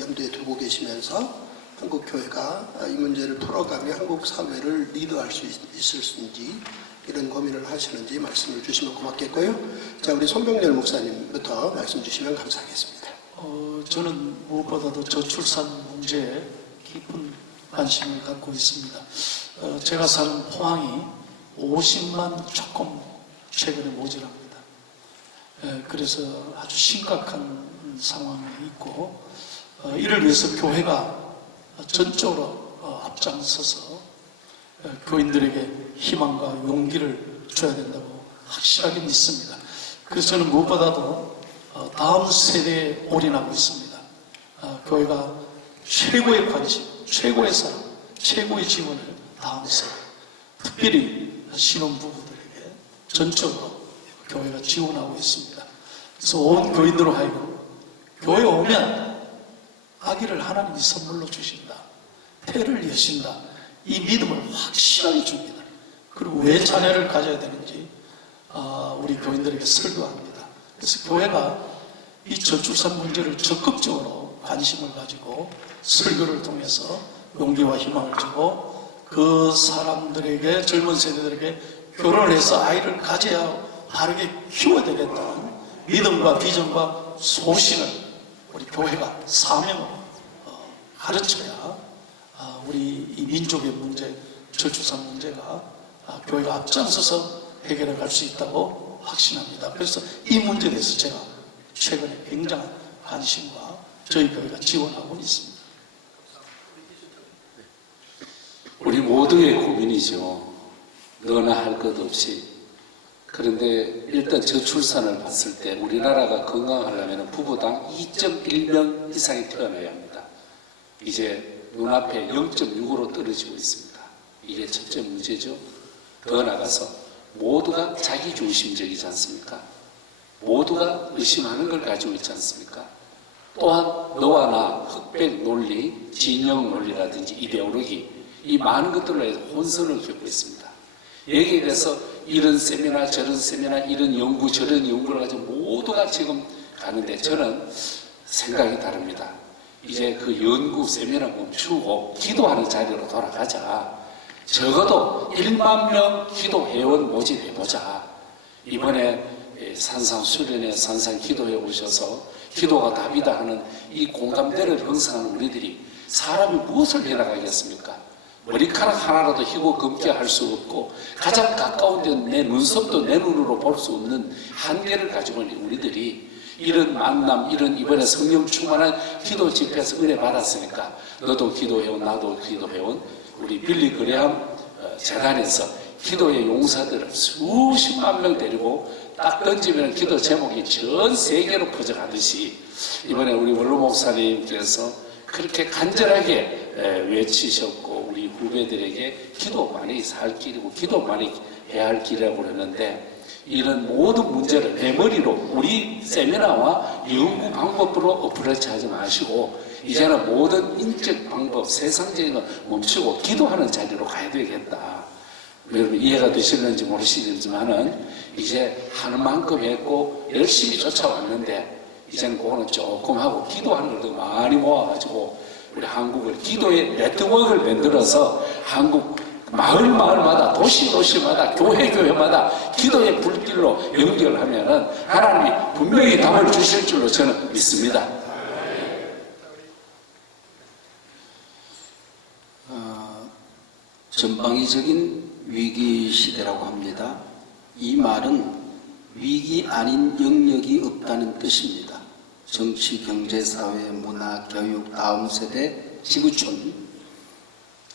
염두에 두고 계시면서 한국 교회가 이 문제를 풀어가며 한국 사회를 리드할 수 있을지 이런 고민을 하시는지 말씀을 주시면 고맙겠고요. 자, 우리 손병렬 목사님부터 말씀 주시면 감사하겠습니다. 저는 무엇보다도 저출산 문제에 깊은 관심을 갖고 있습니다. 제가 사는 포항이 50만 조금 최근에 모자랍니다. 그래서 아주 심각한 상황에 있고 이를 위해서 교회가 전적으로 앞장서서 교인들에게 희망과 용기를 줘야 된다고 확실하게 믿습니다. 그래서 저는 무엇보다도 다음 세대에 올인하고 있습니다. 교회가 최고의 관심, 최고의 사랑, 최고의 지원을 다음 세대, 특별히 신혼부부들에게 전적으로 교회가 지원하고 있습니다. 그래서 온 교인들로 하여금 교회에 오면 아기를 하나님이 선물로 주신다, 태를 여신다, 이 믿음을 확실하게 줍니다. 그리고 왜 자녀를 가져야 되는지 우리 교인들에게 설교합니다. 그래서 교회가 이 저출산 문제를 적극적으로 관심을 가지고 설교를 통해서 용기와 희망을 주고 그 사람들에게, 젊은 세대들에게 결혼을 해서 아이를 가져야 바르게 키워야 되겠다는 믿음과 비전과 소신을 우리 교회가 사명으로 가르쳐야 우리 이 민족의 문제, 저출산 문제가 교회가 앞장서서 해결해 갈 수 있다고 확신합니다. 그래서 이 문제에 대해서 제가 최근에 굉장한 관심과 저희 교회가 지원하고 있습니다. 우리 모두의 고민이죠. 너나 할 것 없이 그런데 일단 저출산을 봤을 때 우리나라가 건강하려면 부부당 2.1명 이상이 태어나야 합니다. 이제 눈앞에 0.6으로 떨어지고 있습니다. 이게 첫째 문제죠. 더 나가서 모두가 자기중심적이지 않습니까? 모두가 의심하는 걸 가지고 있지 않습니까? 또한 너와 나 흑백 논리, 진영 논리라든지 이데올로기 이 많은 것들로 해서 혼선을 겪고 있습니다. 여기에 대해서 이런 세미나 저런 세미나 이런 연구 저런 연구를 가지고 모두가 지금 가는데 저는 생각이 다릅니다. 이제 그 연구 세미나 멈추고 기도하는 자리로 돌아가자. 적어도 1만 명 기도 회원 모집해보자. 이번에 산상수련회 산상 기도해 오셔서 기도가 답이다 하는 이 공감대를 형성하는 우리들이 사람이 무엇을 해나가겠습니까? 머리카락 하나라도 희고 검게 할 수 없고 가장 가까운 데 내 눈썹도 내 눈으로 볼 수 없는 한계를 가지고 있는 우리들이 이런 만남, 이런 이번에 성령 충만한 기도 집회에서 은혜 받았으니까 너도 기도해온 나도 기도해온 우리 빌리 그레함 재단에서 기도의 용사들을 수십만 명 데리고 딱 던지면 기도 제목이 전 세계로 퍼져가듯이 이번에 우리 원로 목사님께서 그렇게 간절하게 외치셨고 우리 후배들에게 기도 많이 살 길이고 기도 많이 해야 할 길이라고 그러는데 이런 모든 문제를 내 머리로 우리 세미나와 연구 방법으로 어프로치 하지 마시고 이제는 모든 인적 방법, 세상적인 걸 멈추고 기도하는 자리로 가야 되겠다. 여러분 이해가 되시는지 모르시겠지만은 이제 하는 만큼 했고 열심히 쫓아왔는데 이제는 그거는 조금 하고 기도하는 걸 더 많이 모아가지고 우리 한국을 기도의 네트워크를 만들어서 한국 마을마다 도시마다 교회마다 기도의 불길로 연결하면은 하나님이 분명히 답을 주실 줄로 저는 믿습니다. 전방위적인 위기 시대라고 합니다. 이 말은 위기 아닌 영역이 없다는 뜻입니다. 정치, 경제, 사회, 문화, 교육, 다음 세대, 지구촌.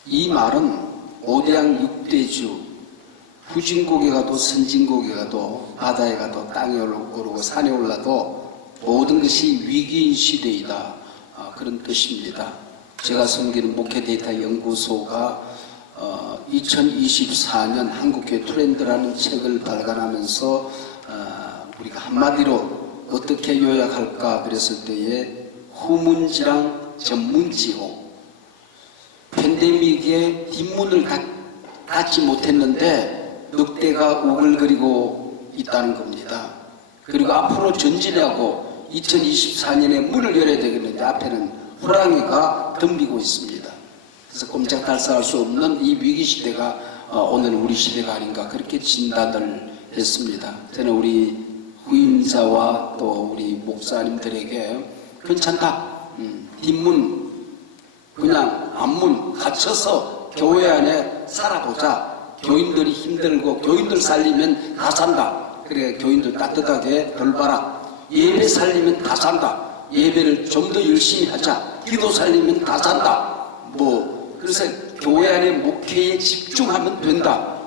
이 말은 5대양 6대주, 후진국에 가도 선진국에 가도 바다에 가도 땅에 오르고 산에 올라도 모든 것이 위기인 시대이다. 그런 뜻입니다. 제가 섬기는 목회 데이터 연구소가 2024년 한국교회 트렌드라는 책을 발간하면서 우리가 한마디로 어떻게 요약할까 그랬을 때에 후문지랑 전문지호 팬데믹에 뒷문을 닫지 못했는데 늑대가 우글거리고 있다는 겁니다. 그리고 앞으로 전진하고 2024년에 문을 열어야 되겠는데 앞에는 호랑이가 덤비고 있습니다. 그래서 꼼짝달싹할 수 없는 이 위기 시대가 오늘 우리 시대가 아닌가 그렇게 진단을 했습니다. 저는 우리 후임자와 또 우리 목사님들에게 괜찮다. 뒷문 그냥 앞문 갇혀서 교회 안에 살아보자. 교인들이 힘들고 교인들 살리면 다 산다. 그래 교인들 따뜻하게 돌봐라. 예배 살리면 다 산다. 예배를 좀 더 열심히 하자. 기도 살리면 다 산다. 그래서 교회 안에 목회에 집중하면 된다.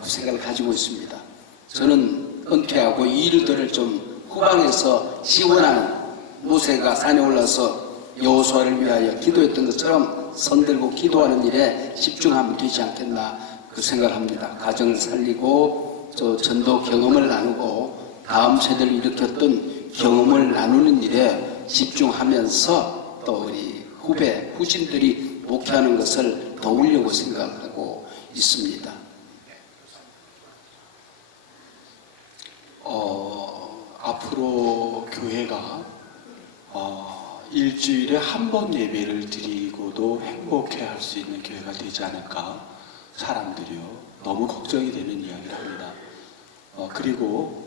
그 생각을 가지고 있습니다. 저는 은퇴하고 이 일들을 좀 후방에서 지원하는 모세가 산에 올라서 여호수아를 위하여 기도했던 것처럼 손들고 기도하는 일에 집중하면 되지 않겠나 그 생각을 합니다. 가정을 살리고 또 전도 경험을 나누고 다음 세대를 일으켰던 경험을 나누는 일에 집중하면서 또 우리 후진들이 목회하는 것을 도우려고 생각하고 있습니다. 앞으로 교회가 일주일에 한 번 예배를 드리고도 행복해할 수 있는 교회가 되지 않을까 사람들이요 너무 걱정이 되는 이야기를 합니다. 그리고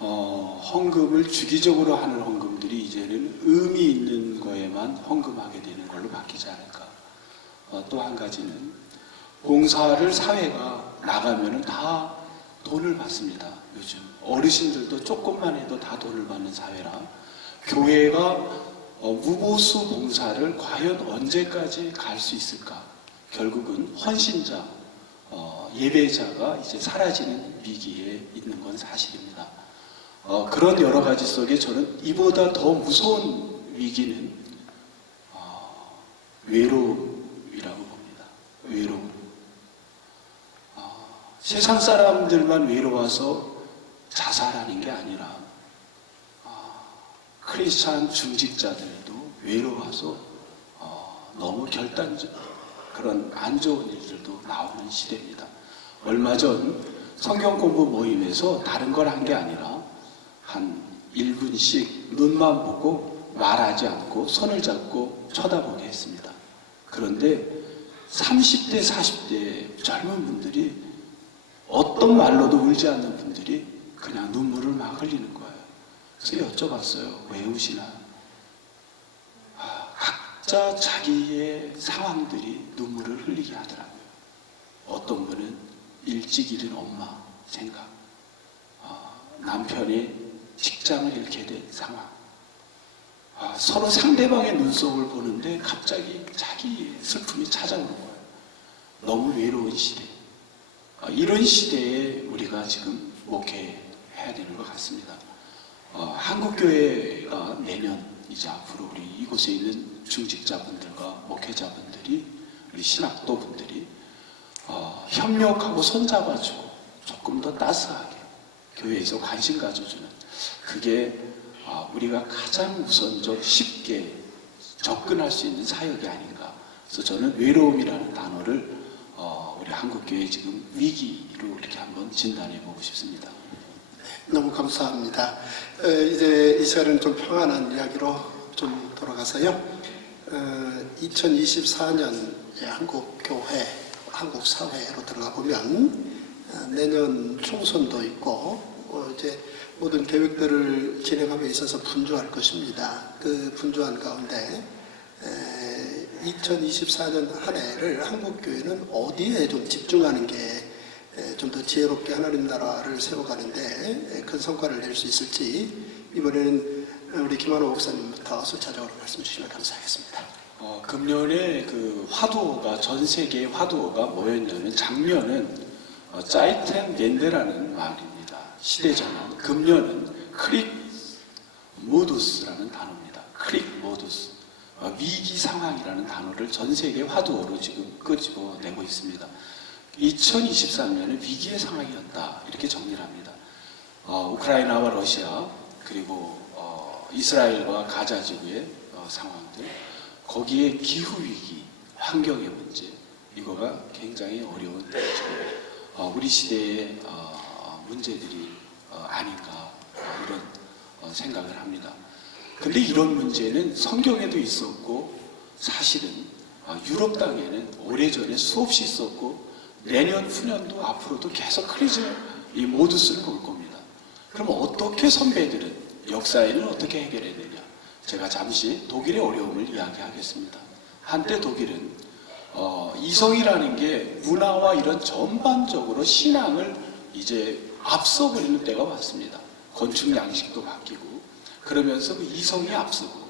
헌금을 주기적으로 하는 헌금들이 이제는 의미 있는 거에만 헌금하게 되는 걸로 바뀌지 않을까. 또 한 가지는 봉사를 사회가 나가면은 다 돈을 받습니다. 요즘 어르신들도 조금만 해도 다 돈을 받는 사회라 교회가 무보수 봉사를 과연 언제까지 갈 수 있을까? 결국은 헌신자 예배자가 이제 사라지는 위기에 있는 건 사실입니다. 그런 여러 가지 속에 저는 이보다 더 무서운 위기는 외로움이라고 봅니다. 외로움. 세상 사람들만 외로워서 자살하는 게 아니라 크리스찬 중직자들도 외로워서 너무 결단적 그런 안 좋은 일들도 나오는 시대입니다. 얼마 전 성경 공부 모임에서 다른 걸 한 게 아니라 한 1분씩 눈만 보고 말하지 않고 손을 잡고 쳐다보게 했습니다. 그런데 30대, 40대 젊은 분들이 어떤 말로도 울지 않는 분들이 그냥 눈물을 막 흘리는 거예요. 그래서 여쭤봤어요. 왜 우시나? 각자 자기의 상황들이 눈물을 흘리게 하더라고요. 어떤 분은 일찍 잃은 엄마 생각, 남편이 직장을 잃게 된 상황, 서로 상대방의 눈썹을 보는데 갑자기 자기 슬픔이 찾아오는 거예요. 너무 외로운 시대. 이런 시대에 우리가 지금 목회해야 되는 것 같습니다. 한국교회가 내년 이제 앞으로 우리 이곳에 있는 중직자분들과 목회자분들이 우리 신학도분들이 협력하고 손잡아주고 조금 더 따스하게 교회에서 관심 가져주는 그게 우리가 가장 우선적 쉽게 접근할 수 있는 사역이 아닌가. 그래서 저는 외로움이라는 단어를 우리 한국교회 지금 위기로 이렇게 한번 진단해 보고 싶습니다. 너무 감사합니다. 이제 이 시간은 좀 평안한 이야기로 좀 돌아가서요. 2024년 한국교회, 한국사회로 들어가 보면 내년 총선도 있고 이제 모든 계획들을 진행함에 있어서 분주할 것입니다. 그 분주한 가운데 2024년 한 해를 한국교회는 어디에 좀 집중하는 게 좀 더 지혜롭게 하나님 나라를 세워가는데 큰 성과를 낼 수 있을지 이번에는 우리 김한호 목사님부터 순차적으로 말씀 주시면 감사하겠습니다. 금년에 그 화두가 전 세계의 화두가 뭐였냐면 작년은 짜이텐 겐데라는 말입니다. 시대전환. 금년은 크릭 모두스라는 단어입니다. 크릭 모두스. 위기 상황이라는 단어를 전 세계 화두어로 지금 끄집어내고 있습니다. 2023년은 위기의 상황이었다 이렇게 정리를 합니다. 우크라이나와 러시아 그리고 이스라엘과 가자 지구의 상황들 거기에 기후 위기, 환경의 문제 이거가 굉장히 어려운 지금 우리 시대의 문제들이 아닌가 이런 생각을 합니다. 근데 이런 문제는 성경에도 있었고 사실은 유럽 땅에는 오래전에 수없이 있었고 내년 후년도 앞으로도 계속 이 모두스를 볼 겁니다. 그럼 어떻게 선배들은 역사에는 어떻게 해결해야 되냐? 제가 잠시 독일의 어려움을 이야기하겠습니다. 한때 독일은 이성이라는 게 문화와 이런 전반적으로 신앙을 이제 앞서버리는 때가 왔습니다. 건축 양식도 바뀌고 그러면서 그 이성이 앞서고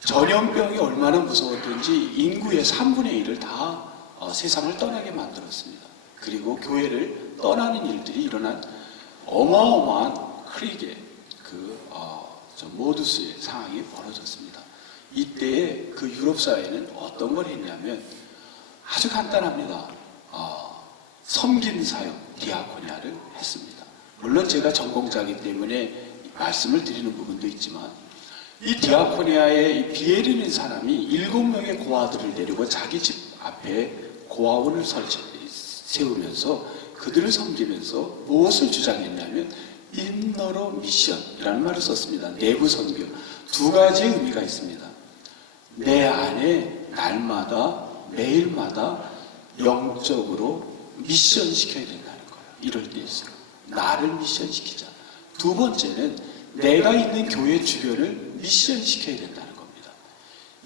전염병이 얼마나 무서웠던지 인구의 3분의 1을 다 세상을 떠나게 만들었습니다. 그리고 교회를 떠나는 일들이 일어난 어마어마한 크릭의 모두스의 상황이 벌어졌습니다. 이때에 그 유럽 사회는 어떤 걸 했냐면 아주 간단합니다. 섬긴 사역, 디아코니아를 했습니다. 물론 제가 전공자이기 때문에 말씀을 드리는 부분도 있지만 이 디아코니아의 비에르는 사람이 7명의 고아들을 데리고 자기 집 앞에 고아원을 세우면서 그들을 섬기면서 무엇을 주장했냐면 인너로 미션이라는 말을 썼습니다. 내부 선교. 두 가지의 의미가 있습니다. 내 안에 날마다 매일마다 영적으로 미션 시켜야 된다는 거예요. 이럴 때일수록 나를 미션 시키자. 두 번째는 내가 있는 교회 주변을 미션 시켜야 된다는 겁니다.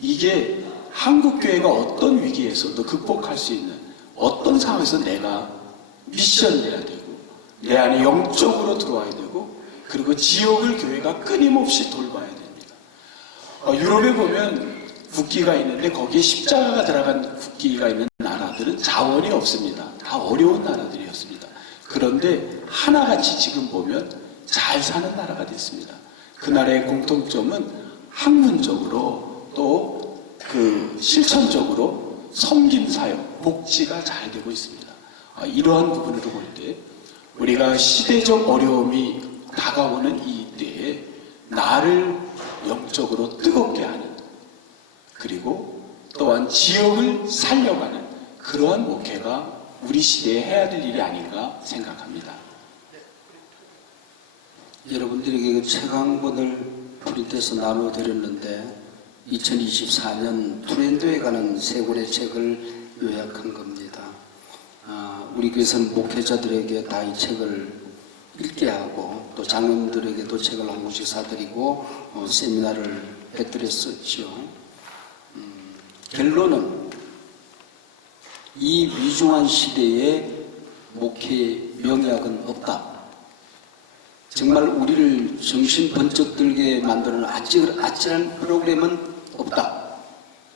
이게 한국교회가 어떤 위기에서도 극복할 수 있는 어떤 상황에서 내가 미션 내야 되고 내 안에 영적으로 들어와야 되고 그리고 지역을 교회가 끊임없이 돌봐야 됩니다. 유럽에 보면 국기가 있는데 거기에 십자가가 들어간 국기가 있는 나라들은 자원이 없습니다. 다 다 어려운 나라들이었습니다. 그런데 하나같이 지금 보면 잘 사는 나라가 됐습니다. 그 나라의 공통점은 학문적으로 또 그 실천적으로 섬김사역, 복지가 잘 되고 있습니다. 이러한 부분으로 볼 때 우리가 시대적 어려움이 다가오는 이 때에 나를 영적으로 뜨겁게 하는, 그리고 또한 지역을 살려가는 그러한 목회가 우리 시대에 해야 될 일이 아닌가 생각합니다. 여러분들에게 그 책 한 권을 프린트해서 나눠드렸는데 2024년 트렌드에 관한 3권의 책을 요약한 겁니다. 우리 교회에서는 목회자들에게 다 이 책을 읽게 하고 또 장로님들에게도 책을 한 권씩 사드리고 세미나를 해드렸었죠. 결론은 이 위중한 시대에 목회 명약은 없다. 정말 우리를 정신 번쩍 들게 만드는 아찔한 프로그램은 없다.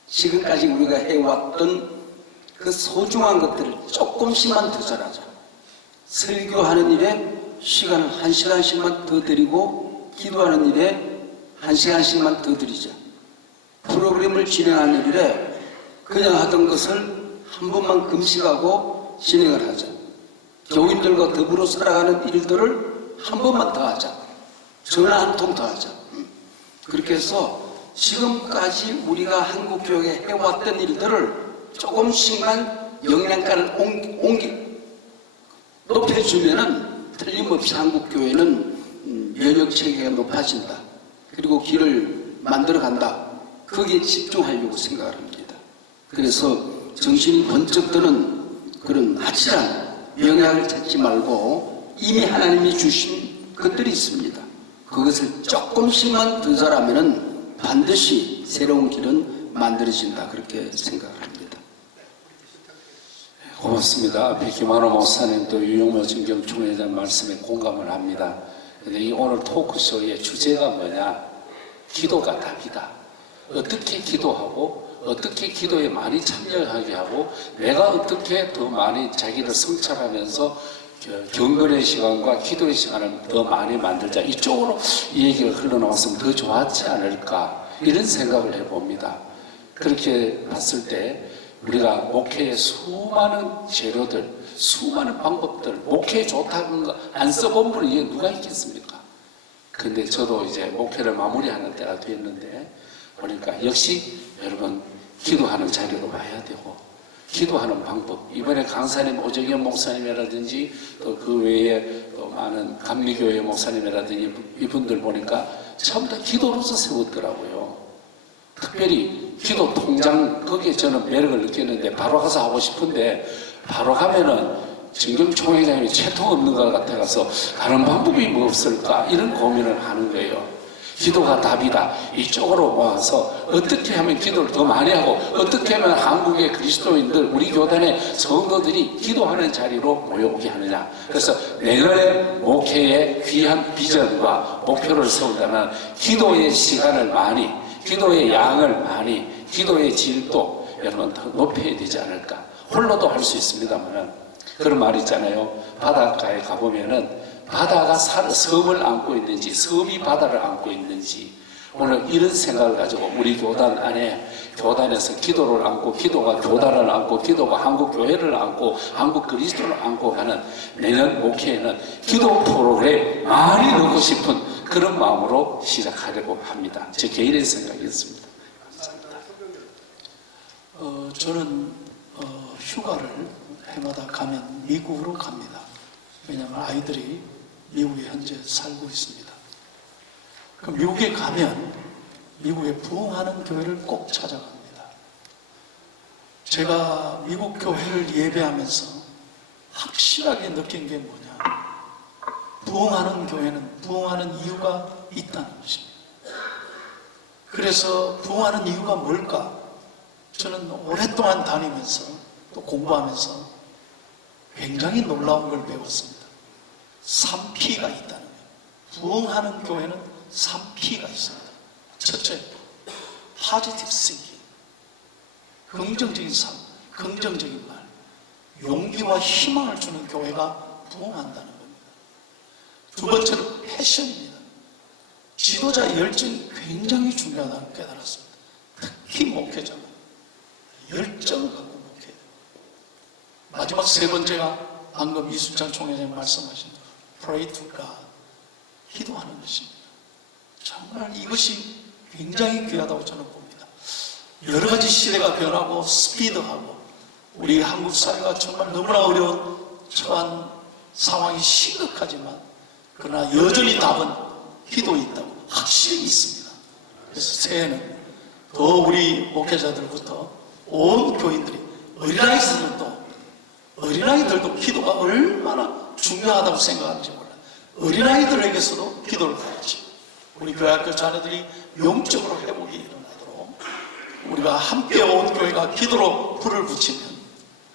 지금까지 우리가 해왔던 그 소중한 것들을 조금씩만 더 잘하자. 설교하는 일에 시간을 1시간씩만 더 드리고 기도하는 일에 1시간씩만 더 드리자. 프로그램을 진행하는 일에 그냥 하던 것을 한 번만 금식하고 진행을 하자. 교인들과 더불어 살아가는 일들을 한 번만 더 하자. 전화 한 통 더 하자. 그렇게 해서 지금까지 우리가 한국교회에 해왔던 일들을 조금씩만 영양가를 높여주면은 틀림없이 한국교회는 면역체계가 높아진다. 그리고 길을 만들어간다. 거기에 집중하려고 생각을 합니다. 그래서 정신이 번쩍 드는 그런 아찔한 영향을 찾지 말고 이미 하나님이 주신 것들이 있습니다. 그것을 조금씩만 더 잘하면은 반드시 새로운 길은 만들어진다. 그렇게 생각을 합니다. 고맙습니다. 앞에 김한호 목사님도 유용모 정경총회장 말씀에 공감을 합니다. 근데 이 오늘 토크쇼의 주제가 뭐냐? 기도가 답이다. 어떻게 기도하고 어떻게 기도에 많이 참여하게 하고 내가 어떻게 더 많이 자기를 성찰하면서 경건의 시간과 기도의 시간을 더 많이 만들자. 이쪽으로 이 얘기가 흘러나왔으면 더 좋았지 않을까 이런 생각을 해봅니다. 그렇게 봤을 때 우리가 목회의 수많은 재료들, 수많은 방법들, 목회에 좋다는 거 안 써본 분이 이게 누가 있겠습니까? 근데 저도 이제 목회를 마무리하는 때가 됐는데 보니까 역시 여러분 기도하는 자료도 봐야 되고 기도하는 방법, 이번에 강사님 오정현 목사님이라든지 또 그 외에 또 많은 감리교회 목사님이라든지 이분들 보니까 전부 다 기도로서 세웠더라고요. 특별히 기도 통장, 거기에 저는 매력을 느꼈는데 바로 가서 하고 싶은데 바로 가면은 정경총회장님이 채통 없는 것 같아서 다른 방법이 뭐 없을까 이런 고민을 하는 거예요. 기도가 답이다. 이쪽으로 모아서 어떻게 하면 기도를 더 많이 하고 어떻게 하면 한국의 그리스도인들, 우리 교단의 성도들이 기도하는 자리로 모여오게 하느냐. 그래서 내년에 목회의 귀한 비전과 목표를 세운다면 기도의 시간을 많이, 기도의 양을 많이, 기도의 질도 여러분 더 높여야 되지 않을까. 홀로도 할 수 있습니다만 그런 말 있잖아요. 바닷가에 가보면은 바다가 섬을 안고 있는지 섬이 바다를 안고 있는지 오늘 이런 생각을 가지고 우리 교단 안에 교단에서 기도를 안고 기도가 교단을 안고 기도가 한국 교회를 안고 한국 그리스도를 안고 하는 내년 목회에는 기도 프로그램 많이 넣고 싶은 그런 마음으로 시작하려고 합니다. 제 개인의 생각이었습니다. 감사합니다. 저는 휴가를 해마다 가면 미국으로 갑니다. 왜냐하면 아이들이 미국에 현재 살고 있습니다. 그럼 미국에 가면 미국에 부흥하는 교회를 꼭 찾아갑니다. 제가 미국 교회를 예배하면서 확실하게 느낀 게 뭐냐? 부흥하는 교회는 부흥하는 이유가 있다는 것입니다. 그래서 부흥하는 이유가 뭘까? 저는 오랫동안 다니면서 또 공부하면서 굉장히 놀라운 걸 배웠습니다. 3P가 있다는 거예요. 부흥하는 교회는 3P가 있습니다. 첫째, positive thinking. 긍정적인 삶, 긍정적인 말. 용기와 희망을 주는 교회가 부흥한다는 겁니다. 두 번째로 패션입니다. 지도자의 열정이 굉장히 중요하다는 깨달았습니다. 특히 목회자는 열정을 갖고 목회해야 돼요. 마지막 세 번째가 방금 이순찬 총회장님 말씀하신 Pray to God, 기도하는 것입니다. 정말 이것이 굉장히 귀하다고 저는 봅니다. 여러 가지 시대가 변하고 스피드하고 우리 한국 사회가 정말 너무나 어려운 처한 상황이 심각하지만 그러나 여전히 답은 기도에 있다고 확실히 있습니다. 그래서 새해는 더 우리 목회자들부터 온 교인들이 어린아이들도 기도가 얼마나 중요하다고 생각하는지 몰라요. 어린아이들에게서도 기도를 가르치고 우리 교회학교 자녀들이 영적으로 회복이 일어나도록 우리가 함께 온 교회가 기도로 불을 붙이면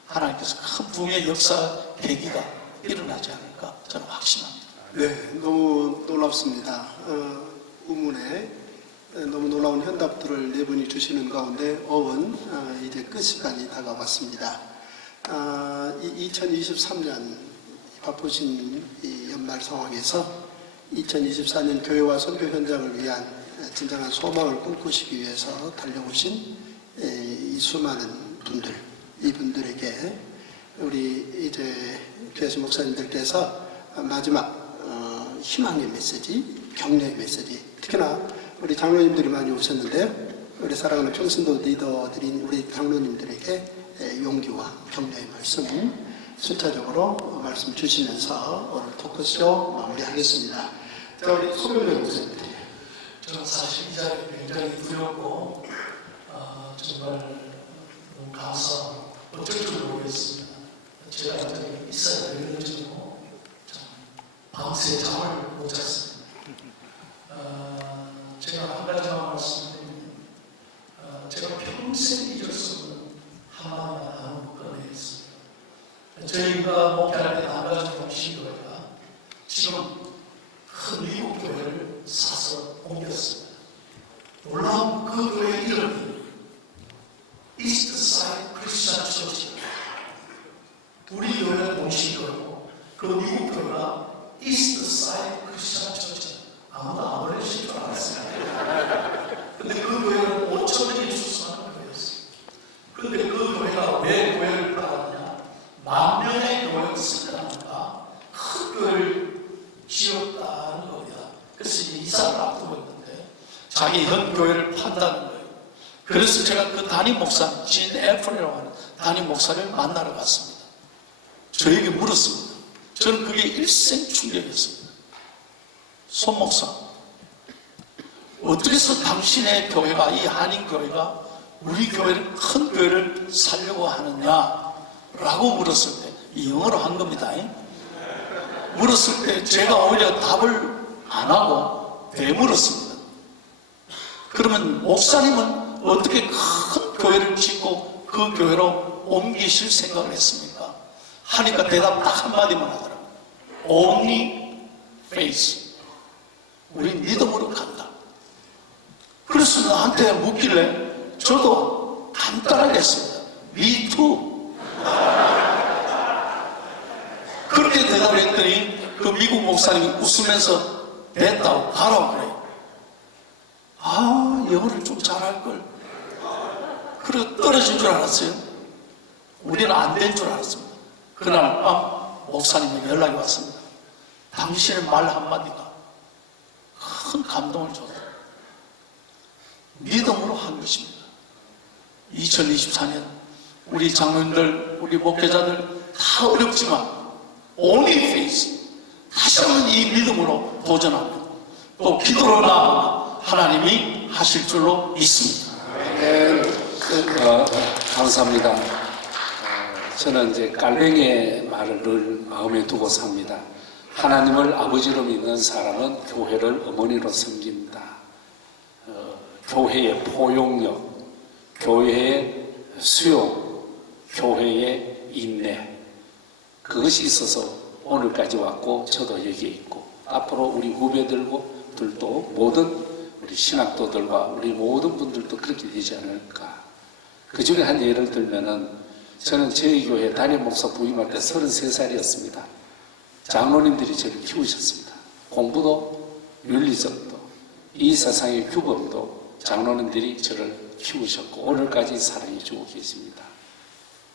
하나님께서 큰 부흥의 역사 계기가 일어나지 않을까 저는 확신합니다. 네, 너무 놀랍습니다. 우문에 너무 놀라운 현답들을 네 분이 주시는 가운데 어원 이제 끝 시간이 다가왔습니다. 2023년 바쁘신 이 연말 상황에서 2024년 교회와 선교 현장을 위한 진정한 소망을 꿈꾸시기 위해서 달려오신 이 수많은 분들, 이분들에게 우리 이제 교회에서 목사님들께서 마지막 희망의 메시지, 격려의 메시지, 특히나 우리 장로님들이 많이 오셨는데요. 우리 사랑하는 평신도 리더들인 우리 장로님들에게 용기와 격려의 말씀 순차적으로 말씀 주시면서 오늘 토크쇼 마무리하겠습니다. 자, 우리 소명래 목사님. 저는 사실 이 자리가 굉장히 두렵고 정말 너무 감사하고 어쩔 줄 모르겠습니다. 제가 여기 있어야 되는지도 밤새 잠을 못 잤습니다. 제가 한 가지만 말씀드리면 제가 평생 잊을 수 없는 한마디만 나누고 꺼내겠습니다. 저희가 목회할 때 남가진 동시교회가 지금 큰 미국 교회를 사서 옮겼습니다. 놀라운 그 교회 이름이 이스트 사이드 크리스천 처치. 우리 교회는 동시교회고 그 미국 교회가 이스트 사이드 크리스천 처치. 아무도 안 보내주실 줄 알았어요. 근데 그 교회는 5,000명이 출석하는 교회였어요. 근데 그 교회가 왜 교회를 따랐냐? 10,000명의 교회를 생겨나니까 큰 교회를 지었다는 겁니다. 그래서 이제 이사를 앞두고 있는데 자기 현 교회를 판다는 거예요. 그래서 제가 그 담임 목사, 진 애플이라고 하는 담임 목사를 만나러 갔습니다. 저에게 물었습니다. 저는 그게 일생 충격이었습니다. 손 목사, 어떻게 해서 당신의 교회가, 이 한인교회가 우리 교회를, 큰 교회를 살려고 하느냐라고 물었을 때, 이 영어로 한 겁니다. 물었을 때 제가 오히려 답을 안 하고 되물었습니다. 그러면 목사님은 어떻게 큰 교회를 짓고 그 교회로 옮기실 생각을 했습니까? 하니까 대답 딱 한마디만 하더라고요. Only faith. 우린 믿음으로 간다. 그래서 나한테 묻길래 저도 간단하게 했습니다. Me too. 그렇게 대답을 했더니 그 미국 목사님이 웃으면서 됐다고 가라고 그래요. 아, 영어를 좀 잘할걸. 그리고 떨어진 줄 알았어요. 우리는 안 된 줄 알았습니다. 그날 밤 목사님이 연락이 왔습니다. 당신의 말 한마디가 큰 감동을 줬다. 믿음으로 한 것입니다. 2024년 우리 장로님들, 우리 목회자들 다 어렵지만 only faith, 다시 한번 이 믿음으로 도전하면 또 기도로 나아가면 하나님이 하실 줄로 믿습니다. 감사합니다. 저는 이제 깔뱅이의 말을 늘 마음에 두고 삽니다. 하나님을 아버지로 믿는 사람은 교회를 어머니로 섬깁니다. 교회의 포용력, 교회의 수용, 교회의 인내, 그것이 있어서 오늘까지 왔고 저도 여기에 있고 앞으로 우리 후배들도 모든 우리 신학도들과 우리 모든 분들도 그렇게 되지 않을까. 그 중에 한 예를 들면은 저는 저희 교회 담임 목사 부임할 때 33살이었습니다. 장로님들이 저를 키우셨습니다. 공부도 윤리적도 이 세상의 규범도 장로님들이 저를 키우셨고 오늘까지 사랑해주고 계십니다.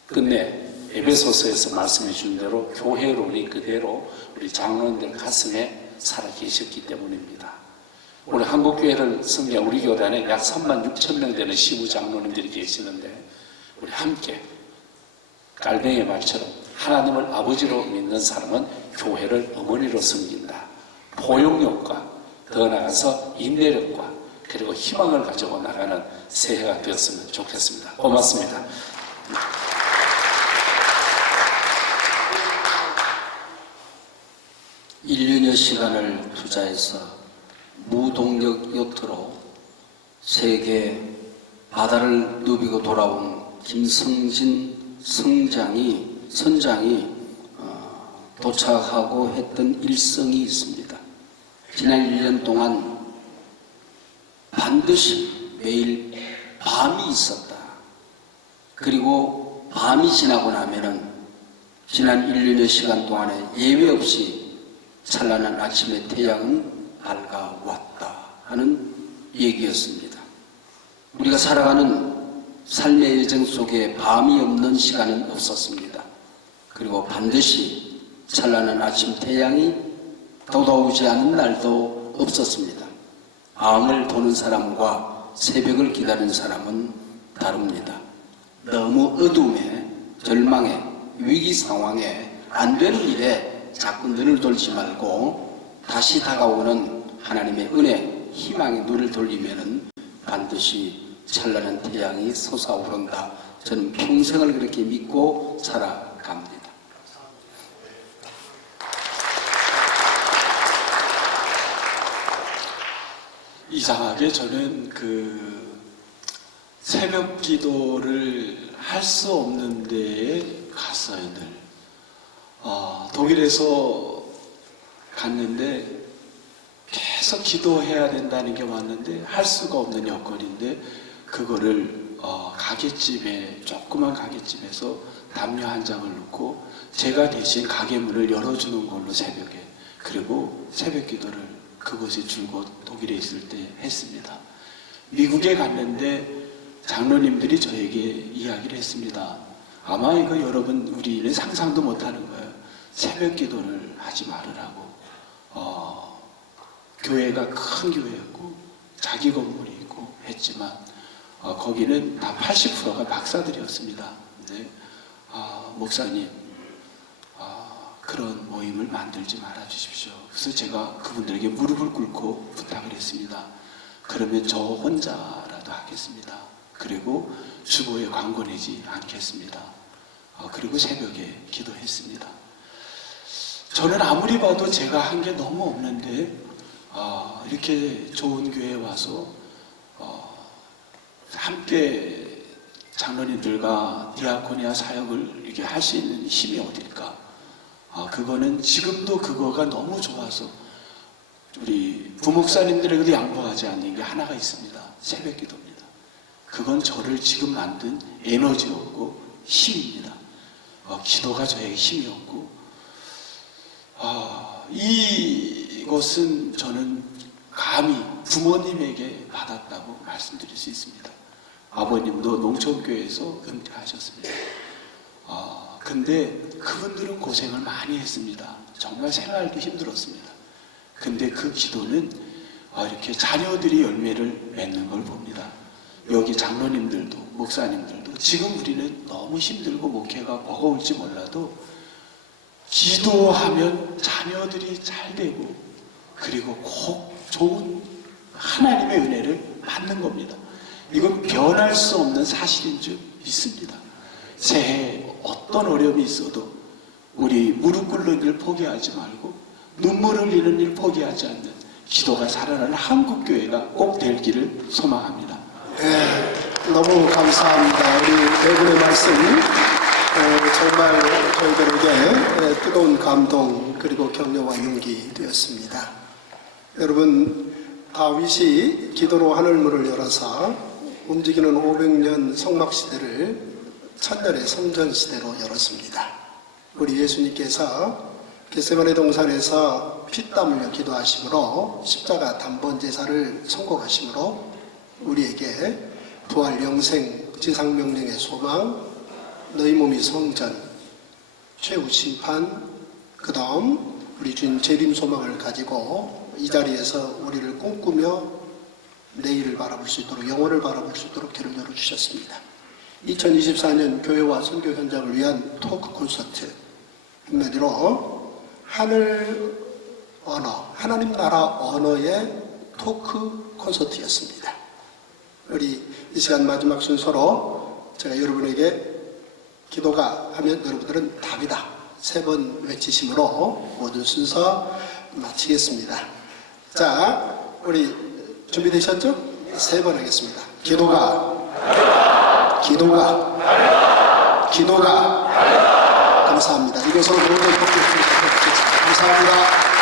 끝내 에베소서에서 말씀해 주신 대로 교회 론이 그대로 우리 장로님들 가슴에 살아 계셨기 때문입니다. 우리 한국교회를 섬기는 우리 교단에 약 36,000명 되는 시부 장로님들이 계시는데 우리 함께 깔뱅이 말처럼 하나님을 아버지로 믿는 사람은 교회를 어머니로 섬긴다. 포용력과 더 나아가서 인내력과 그리고 희망을 가지고 나가는 새해가 되었으면 좋겠습니다. 고맙습니다. 인륜의 시간을 투자해서 무동력 요트로 세계 바다를 누비고 돌아온 김성진 선장이 도착하고 했던 일성이 있습니다. 지난 1년 동안 반드시 매일 밤이 있었다. 그리고 밤이 지나고 나면은 지난 1년의 시간 동안에 예외 없이 찬란한 아침의 태양은 밝아왔다 하는 얘기였습니다. 우리가 살아가는 삶의 여정 속에 밤이 없는 시간은 없었습니다. 그리고 반드시 찬란한 아침 태양이 돋아오지 않은 날도 없었습니다. 마음을 도는 사람과 새벽을 기다리는 사람은 다릅니다. 너무 어둠에, 절망에, 위기 상황에, 안 되는 일에 자꾸 눈을 돌지 말고 다시 다가오는 하나님의 은혜, 희망의 눈을 돌리면은 반드시 찬란한 태양이 솟아오른다. 저는 평생을 그렇게 믿고 살아갑니다. 이상하게 저는 그 새벽 기도를 할 수 없는 데에 갔어요, 늘. 독일에서 갔는데 계속 기도해야 된다는 게 왔는데 할 수가 없는 여건인데 그거를 가게집에, 조그만 가게집에서 담요 한 장을 놓고 제가 대신 가게 문을 열어주는 걸로 새벽에, 그리고 새벽 기도를 그곳에 줄곧 독일에 있을 때 했습니다. 미국에 갔는데 장로님들이 저에게 이야기를 했습니다. 아마 이거 여러분 우리는 상상도 못하는 거예요. 새벽 기도를 하지 말으라고. 교회가 큰 교회였고 자기 건물이 있고 했지만 거기는 다 80%가 박사들이었습니다. 근데 목사님 그런 모임을 만들지 말아 주십시오. 그래서 제가 그분들에게 무릎을 꿇고 부탁을 했습니다. 그러면 저 혼자라도 하겠습니다. 그리고 주보에 광고 내지 않겠습니다. 그리고 새벽에 기도했습니다. 저는 아무리 봐도 제가 한 게 너무 없는데 이렇게 좋은 교회에 와서 함께 장로님들과 디아코니아 사역을 이렇게 할 수 있는 힘이 어딜까? 그거는 지금도 그거가 너무 좋아서 우리 부목사님들에게도 양보하지 않는 게 하나가 있습니다. 새벽 기도입니다. 그건 저를 지금 만든 에너지였고 힘입니다. 기도가 저에게 힘이었고 이것은 저는 감히 부모님에게 받았다고 말씀드릴 수 있습니다. 아버님도 농촌교회에서 은퇴하셨습니다. 근데 그분들은 고생을 많이 했습니다. 정말 생활도 힘들었습니다. 근데 그 기도는 이렇게 자녀들이 열매를 맺는 걸 봅니다. 여기 장로님들도 목사님들도 지금 우리는 너무 힘들고 목회가 버거울지 몰라도 기도하면 자녀들이 잘 되고 그리고 꼭 좋은 하나님의 은혜를 받는 겁니다. 이건 변할 수 없는 사실인 줄 믿습니다. 새해 어떤 어려움이 있어도 우리 무릎 꿇는 일 포기하지 말고 눈물 흘리는 일 포기하지 않는 기도가 살아나는 한국교회가 꼭 되기를 소망합니다. 네, 너무 감사합니다. 우리 네 분의 말씀 정말 저희들에게 뜨거운 감동 그리고 격려와 용기 되었습니다. 여러분, 다윗이 기도로 하늘문을 열어서 움직이는 500년 성막시대를 천년의 성전 시대로 열었습니다. 우리 예수님께서 겟세마네 동산에서 피땀 흘려 기도하심으로 십자가 단번 제사를 선고하심으로 우리에게 부활 영생 지상명령의 소망, 너희 몸이 성전, 최후 심판, 그 다음 우리 주님 재림 소망을 가지고 이 자리에서 우리를 꿈꾸며 내일을 바라볼 수 있도록, 영혼을 바라볼 수 있도록 길을 열어주셨습니다. 2024년 교회와 선교 현장을 위한 토크 콘서트 한마디로 하늘 언어, 하나님 나라 언어의 토크 콘서트였습니다. 우리 이 시간 마지막 순서로 제가 여러분에게 기도가 하면 여러분들은 답이다 3번 외치심으로 모든 순서 마치겠습니다. 자, 우리 준비되셨죠? 3번 하겠습니다. 기도가 감사합니다. 이것으로 모든 복귀 감사합니다.